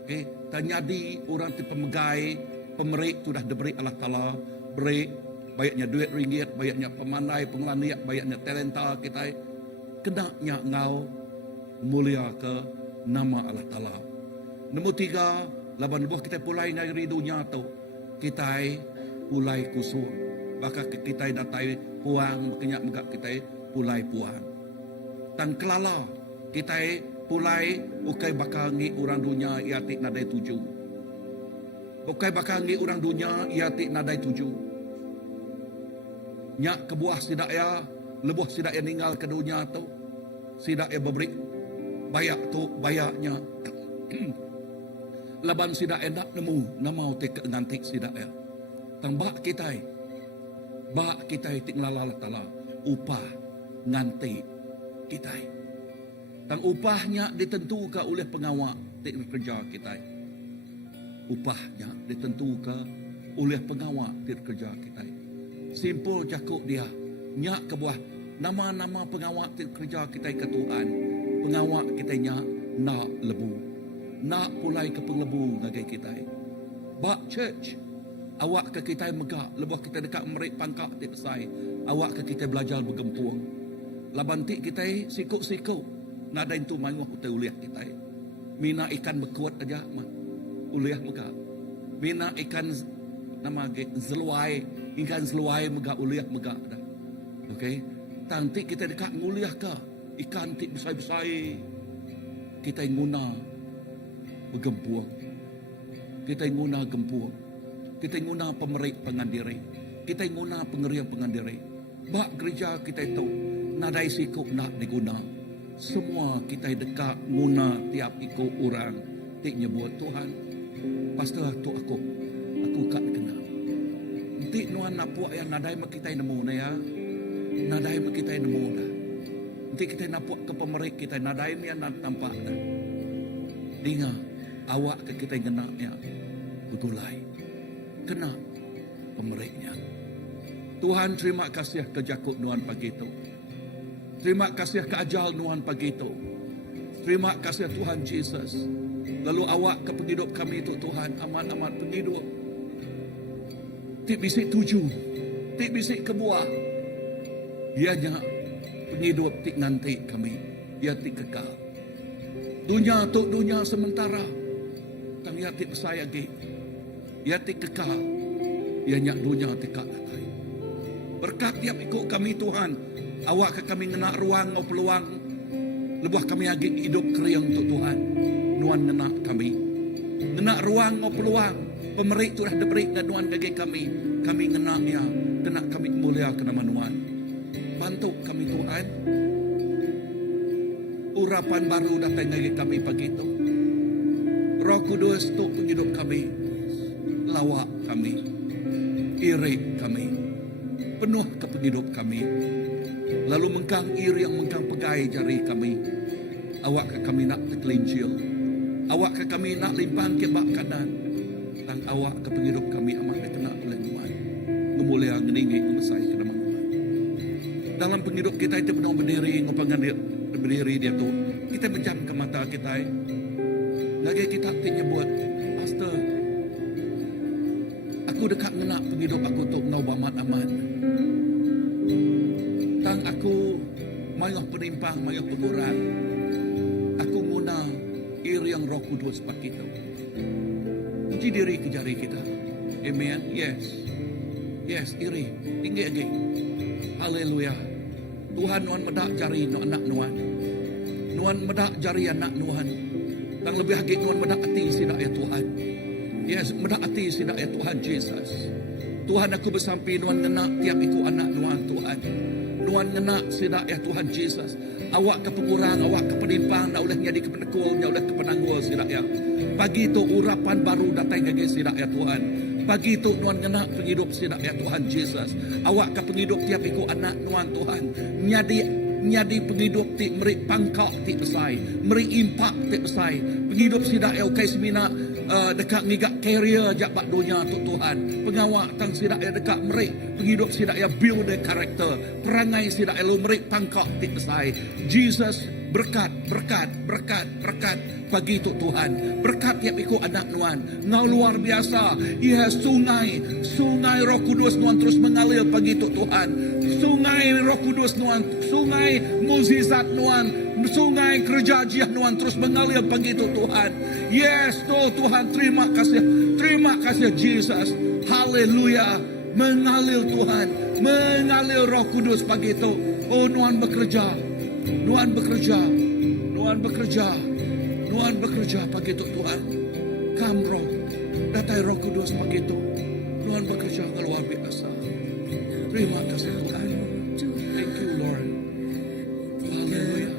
Okay. Tanyadi orang tik pemegai, pemerik tu dah diberi Allah Ta'ala. Beri, bayaknya duit ringgit, bayaknya pemandai, pengelaniak, bayaknya talenta kita. kenaknya ngau mulia ke nama Allah Ta'ala. Nombor 3, laban lebuh kita pulai ngari dunia tu, kita pulai kusur. Baka kita datai puang, kenyak megak kita pulai puang. Dan kelala, kita pulai ukai bakal ngi orang dunia iatik nadai 7. Ukai bakal ngi orang dunia iatik nadai 7. Nyak kebuah sidak ya, lebuh sidak ya ninggal ke dunia tu, sidak ya beri bayak tu bayaknya. Laban sidak ya nak nemu nama utik ngantik sidak ya. Tambak kita, bak kita tik ngalala tala upah ngantik kita. Tang upahnya ditentukan oleh pengawal tik kerja kita. Upahnya ditentukan oleh pengawal tik kerja kita. Simple cakap dia. Nyak kebuah nama-nama pengawal kerja kita ke Tuhan. Pengawal kita nyak nak lebu. Nak pulai ke penglebu ngagai kita. Bak church. Awak ke kita megak. Lebuh kita dekat merik pangkak di pesai. Awak ke kita belajar bergempuang. Laban tik kita sikuk-sikuk. Nada itu manguh kita uliah kita. Mina ikan berkuat aja mah. Uliah megak. Mina ikan nama zeluai. Ikan seluai megak uliah megak dah. Okey. Tanti kita dekat nguliah ke ikan tik besar-besar. Kita guna bergempuang. Kita guna gempuang. Kita guna pemerik pengandiri. Kita guna pengerian pengandiri. Bak gereja kita itu nadai sikuk nak diguna. Semua kita dekat guna tiap ikut orang. Tik nyebut Tuhan. Pastor tu aku kat kenal. Nanti nuan napuak yang nadai mak kita nemu na ya. Nadai mak kita nemu dah. Nanti kita napuak ke pemerik kita nadai ni nak tampak dah. Dinga awak ke kita genaknya bergulai. Kena pemeriknya. Tuhan terima kasih ke Jakub nuan pagi itu. Terima kasih ke ajal nuan pagi itu. Terima kasih Tuhan Yesus. Lalu awak ke penghidup kami itu Tuhan amat-amat penghidup. Tik bisik 7. Tik bisik kebuah. Ianya penghidup tik nanti kami. Ia tik kekal. Dunia tu dunia sementara. Tang ia tik saya lagi. Ia tik kekal. Ianya dunia tik datai. Berkat tiap ikut kami Tuhan. Awak ke kami ngenak ruang atau peluang. Lebuh kami lagi hidup keriang untuk Tuhan. Nuan ngenak kami. Ngenak ruang atau peluang. Pemerik tu dah diberi dan Nuan bagi kami. Kami ngenaknya. Kena kami mulia ke nama Nuan. Bantu kami Tuhan. Urapan baru datang bagi kami pagi itu. Roh Kudus tu hidup kami. Lawak kami. Irik kami. Penuh ke penghidup kami. Lalu mengkang iri yang mengkang pegai jari kami. Awak ke kami nak terkelincil. Awak ke kami nak limpang ke bak kanan. Dan awak ke penghidup kami amat dikena oleh Tuhan. Memulia ngeningi ngemesai ke nama Tuhan. Dalam penghidup kita itu penuh berdiri. Ngopangan berdiri dia tu. Kita menjam ke mata kita. Lagi kita tanya buat. Pastor. Aku dekat ngenak penghidup aku untuk menau amat-amat. Tang aku mayah penimpang, mayah pemurah. Aku guna iri yang Roh Kudus pak kita. Uji diri ke jari kita. Amen. Yes. Yes, iri. Tinggi lagi. Haleluya. Tuhan Nuan medak jari anak Nuan. Nuan medak jari anak Nuan. Dan lebih lagi Nuan medak hati sidak ya Tuhan. Yes, medak hati sidak ya Tuhan Yesus. Tuhan aku bersampi Nuan ngenak tiap ikut anak Nuan Tuhan. Nuan ngenak sidak ya Tuhan Yesus. Awak ke pengurang, awak ke penimpang, nak oleh nyadi ke penekul, nak oleh ke penanggul sidak ya. Pagi itu urapan baru datang lagi sidak ya Tuhan. Pagi itu Nuan ngenak penghidup sidak ya Tuhan Yesus. Awak ke penghidup tiap ikut anak Nuan Tuhan. Nyadi penghidup ti meri pangkak ti besai, meri impak ti besai. Penghidup sidak ya ukai semina dekat ngigak career jak bak dunia tu Tuhan. Pengawak tang sidak ya dekat meri penghidup sidak ya build the character. Perangai sidak ya lu meri pangkak ti besai. Jesus berkat, berkat, berkat, berkat bagi itu Tuhan. Berkat tiap ikut anak Tuhan. Ngau luar biasa. Yes, sungai Roh Kudus Tuhan terus mengalir bagi itu Tuhan. Sungai Roh Kudus Tuhan, sungai mukjizat Tuhan, sungai kerja jiah Tuhan terus mengalir bagi itu Tuhan. Yes, Tuhan, terima kasih Jesus. Haleluya. Mengalir Tuhan, mengalir Roh Kudus pagi itu. Oh, Tuhan bekerja, Tuhan bekerja, Tuhan bekerja, Tuhan bekerja pagi itu Tuhan. Come Roh, datai Roh Kudus pagi itu. Tuhan bekerja luar biasa. Terima kasih Tuhan. Thank you Lord. Haleluya.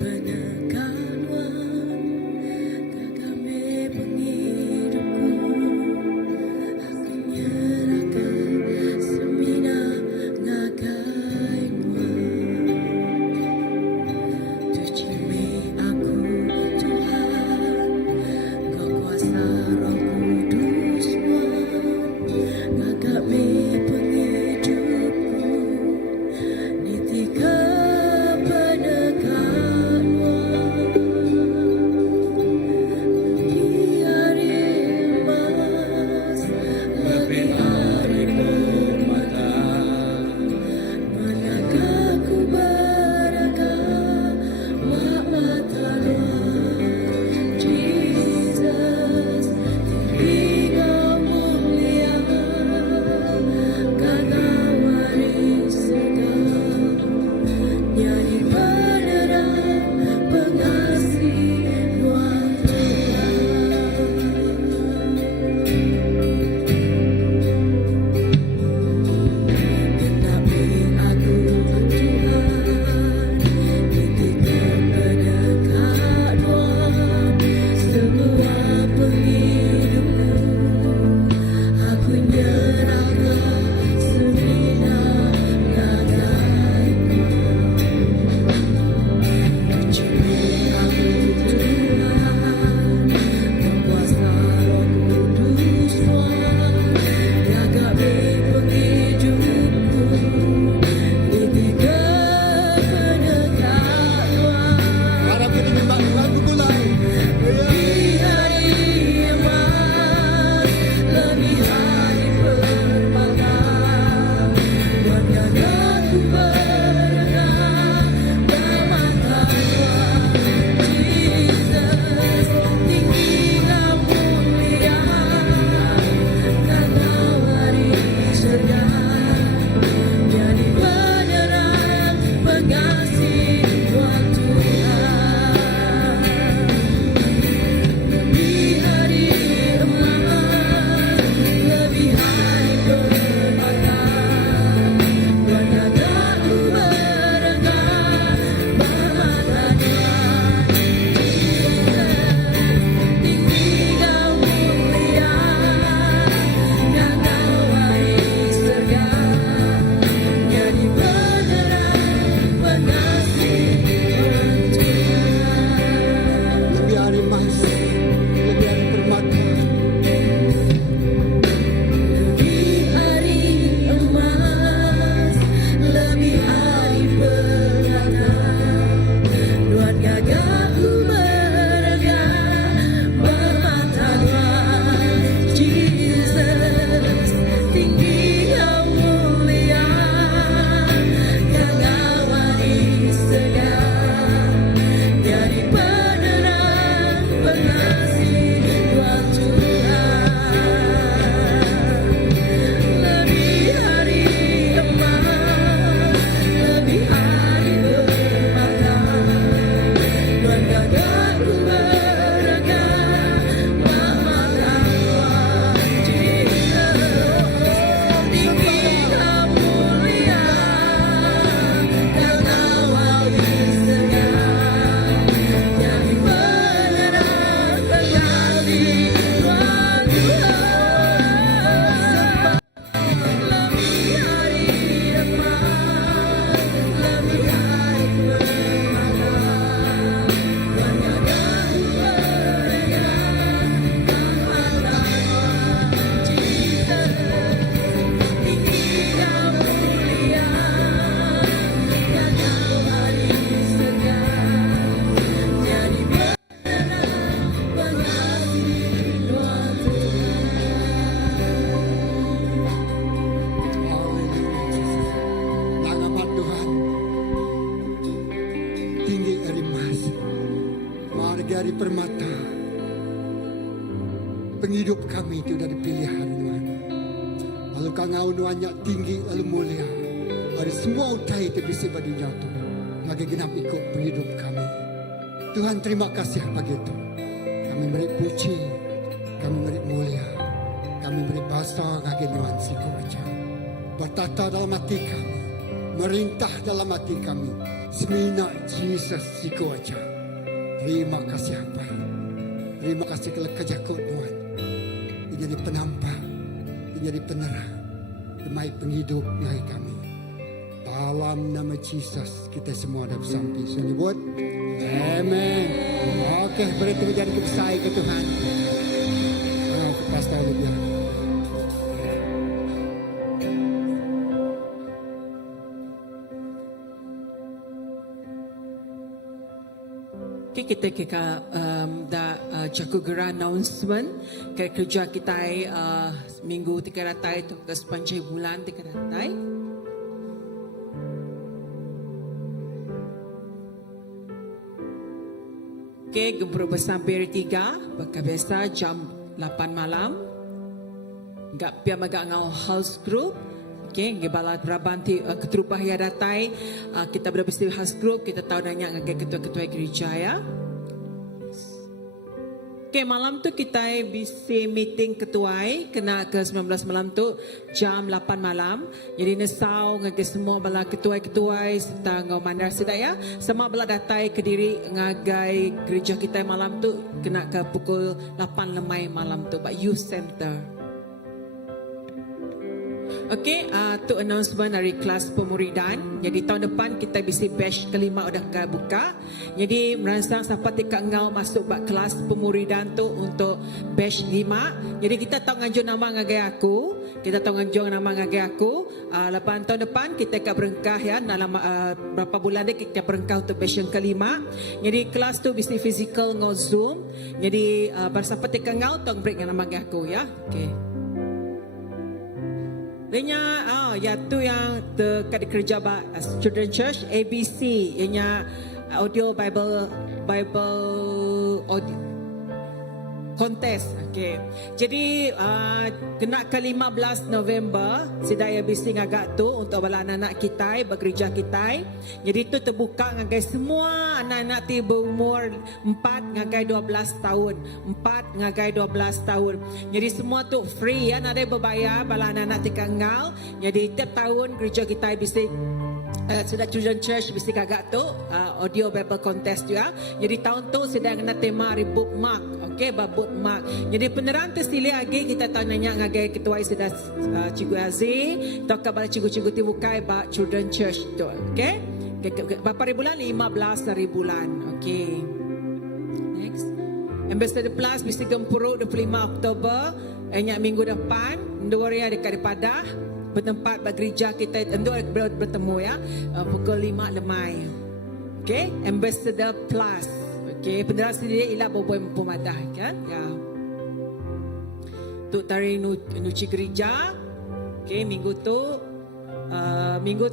dari permata penghidup kami itu dari pilihan Tuhan. Lalu kangau nuannya tinggi lalu mulia. Ada semua utai itu bisa pada jatuh. Lagi genap ikut penghidup kami. Tuhan terima kasih pagi itu. Kami beri puji, kami beri mulia, kami beri bahasa kaki Tuhan siku aja. Bertata dalam hati kami, merintah dalam hati kami. Semina Jesus siku aja. Terima kasih apa? Terima kasih kalau kejakut Tuhan. Ini jadi penampak, ini jadi penerang, demi penghidup dari kami. Dalam nama Jesus kita semua dah bersampai. Saya nyebut, Amen. Oke, beri terjadi kebesaran ke Tuhan. Kalau kita tahu lebih. Okay, kita jaga gerak announcement kerja kita minggu 3 ratai tu ke sepanjang bulan 3 ratai. Okay, gempur bersampai 3 bakal biasa jam 8 malam. Gak pia magak ngau house group. Okay, gebala Brabanti keterubah ya datai kita berbesi house group kita tahu nanya ngagai ketua-ketua gereja ya. Okay, malam tu kita bisa meeting ketuai kena ke 19 malam tu jam 8 malam. Jadi nesau ngagai semua bala ketuai-ketuai serta ngau mandar sedaya sama bala datai ke diri ngagai gereja kita malam tu kena ke pukul 8 lemai malam tu ba youth center. Okey, tu announcement dari kelas pemuridan. Jadi tahun depan kita bisi batch kelima udah buka. Jadi merangsang siapa tika ngau masuk bak kelas pemuridan tu untuk batch 5. Jadi kita tahu ngajuh nama ngagai aku. Kita tahu ngajuh nama ngagai aku. Lepas tahun depan kita akan berengkah ya dalam berapa bulan dia kita berengkah untuk batch yang kelima. Jadi kelas tu bisi physical ngau Zoom. Jadi bersiapa tika ngau tong break nama ngagai aku ya. Okey. Ianya ya tu yang dekat kerja Children Church ABC ianya audio Bible audio contest. Okay. Jadi kena ke 15 November sidai ABC ngagak tu untuk bala anak-anak kita bekerja kita. Jadi tu terbuka ngagai semua anak-anak ti berumur 4 ngagai 12 tahun. 4 ngagai 12 tahun. Jadi semua tu free ya, ada berbayar bala anak-anak ti kangau. Jadi tiap tahun gereja kita ABC sudah Children Church bisa kagak tu audio Bible contest juga. Jadi tahun tu sedang kena tema bookmark. Okey, bookmark. Jadi peneran tu sili lagi kita tanya ngagai ketua sudah Cikgu Aziz, toka bala cikgu-cikgu ti bukai ba Children Church tu. Okey. Berapa ribu bulan? 15 hari bulan. Okey. Next. Ambassador Plus bisa gempuruk 25 Oktober. Minggu depan. Ndori ada daripada bertempat gereja kita untuk bertemu ya pukul 5 lemai. Okey, Ambassador Plus. Okey, pendera sendiri ialah boboy pemadah kan ya. Tu tarik nuci gereja. Okey, minggu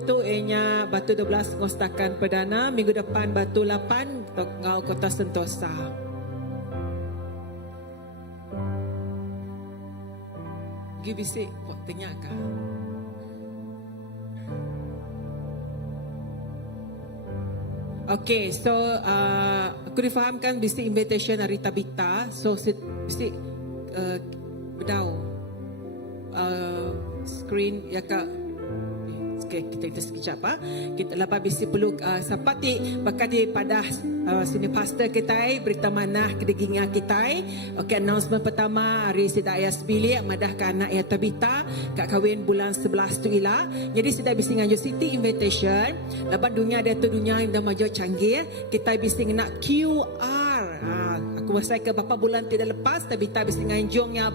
tu ianya batu 12 ngostakan perdana, minggu depan batu 8 ngau Kota Sentosa. Gi bisik buat tanya kah? Okay, so aku difahamkan bisi invitation dari Tabita. So bisi bedau screen ya kak. Okay, kita sekejap kita lepas bisi peluk sapati bakal pada sini pastor kita berita manah kedegingan kita. Okay, announcement pertama hari sedaya sebilik madah ke anak ya Tabita kak kahwin bulan 11 tu ila. Jadi sudah bisi nganjo city invitation. Lepas dunia dia tu dunia yang dah maju canggih, kita bisi nak QR. Aku masa ke beberapa bulan tidak lepas Tabita bisi nganjongnya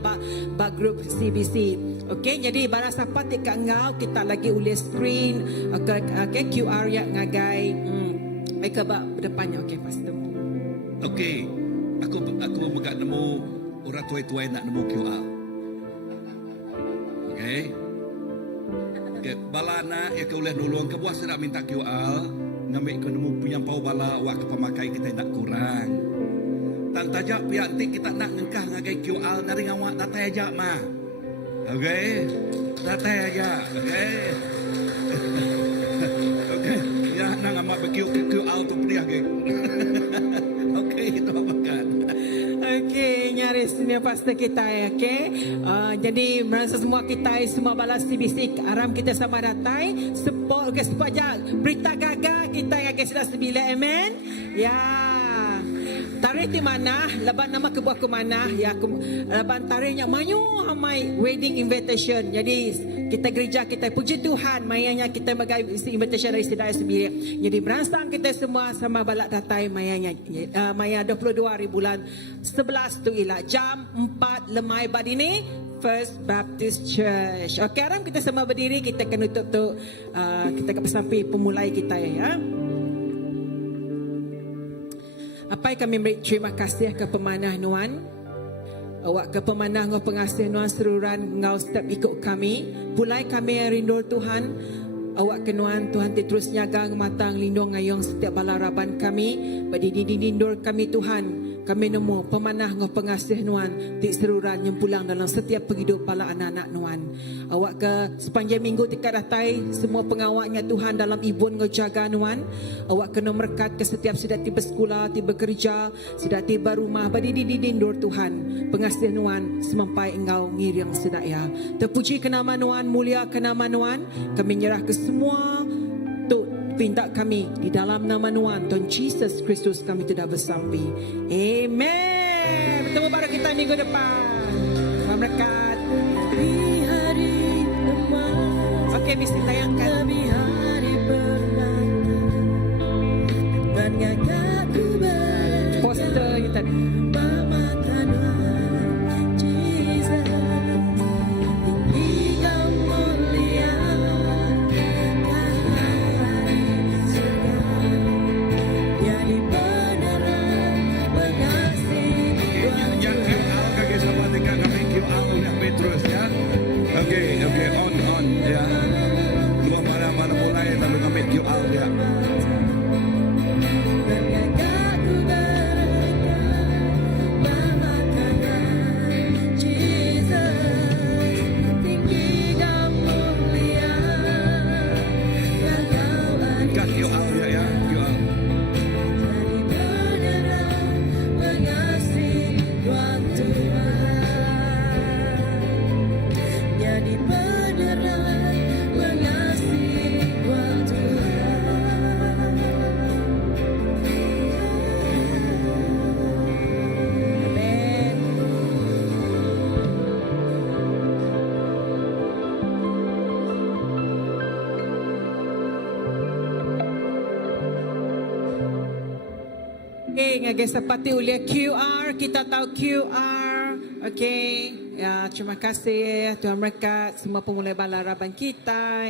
ba group CBC. Okay, jadi barang siapa tika ngau kita lagi uli screen okay, QR yang ngagai mereka berdepannya. Okay, pastor. Okay, aku megak nemu orang tua-tua nak nemu QR. Okay. Okay, bala anak ya kau boleh nulung ke buah sedap minta QR ngambil ke nemu punya pau bala awak ke pemakai kita tak kurang. Tang tajak pihak nanti kita nak ngengkah ngagai QR dari ngawak datai aja mah. Okey. Datai aja. Okey. Okey. Ya nang amat QR tu pria ke. Okey, itu apa kan? Okey, nyaris ni pastor kita ya, okey. Jadi merasa semua kita semua balas bisik aram kita sama datai support okey support aja berita gagal kita ngagai sudah 9 amen. Ya. Tarikh di mana? Laban nama ke buah ke mana? Ya, laban tarikhnya mayu amai wedding invitation. Jadi kita gereja kita puji Tuhan, mayanya kita bagi invitation dari sedaya sendiri. Jadi beransang kita semua sama balak datai mayanya. Maya 22 hari bulan 11 tu ialah jam 4 lemai badini First Baptist Church. Okey, sekarang kita semua berdiri, kita akan tutup tu kita akan sampai pemulai kita ya. Apa yang kami beri terima kasih ke pemanah Nuan. Awak ke pemanah ngau pengasih Nuan seruran ngau setiap ikut kami. Pulai kami yang rindu Tuhan. Awak ke Nuan Tuhan terus nyaga matang lindung ngayong setiap balaraban kami. Badi dindur kami Tuhan. Kami nemu pemanah ngau pengasih Nuan ti seruran yang pulang dalam setiap penghidup bala anak-anak Nuan. Awak ke sepanjang minggu tika datai semua pengawaknya Tuhan dalam ibun ngau jaga Nuan. Awak kena berkat ke setiap sudah tiba sekolah, tiba kerja, sudah tiba rumah, badi dindur Tuhan. Pengasih Nuan semampai engkau ngiring sedaya. Terpuji ke nama Nuan, mulia ke nama Nuan. Kami nyerah ke semua tu pinta kami di dalam nama Nuan Tuhan Jesus Kristus kami tidak bersampai. Amen. Bertemu baru kita minggu depan. Tuhan berkat. Di hari emas, Okey, mesti tayangkan. kami hari pertama dengan gagaku Poster ni tadi. bermakanan Jesus. Tinggi kau mulia Tuhan surga. Jadi penerang pengasih Yang QR kaki sama tinggal kami QR yang Petrus ya. Okey, on ya. Dua mana mulai tapi kami QR ya. Kat QR ya QR. Jadi penerang mengasihi Tuhan Tuhan. Amen. Okay, ngagai sepati ulia QR, kita tahu QR. Okay, ya terima kasih Tuhan berkat semua pemulai balaraban kita.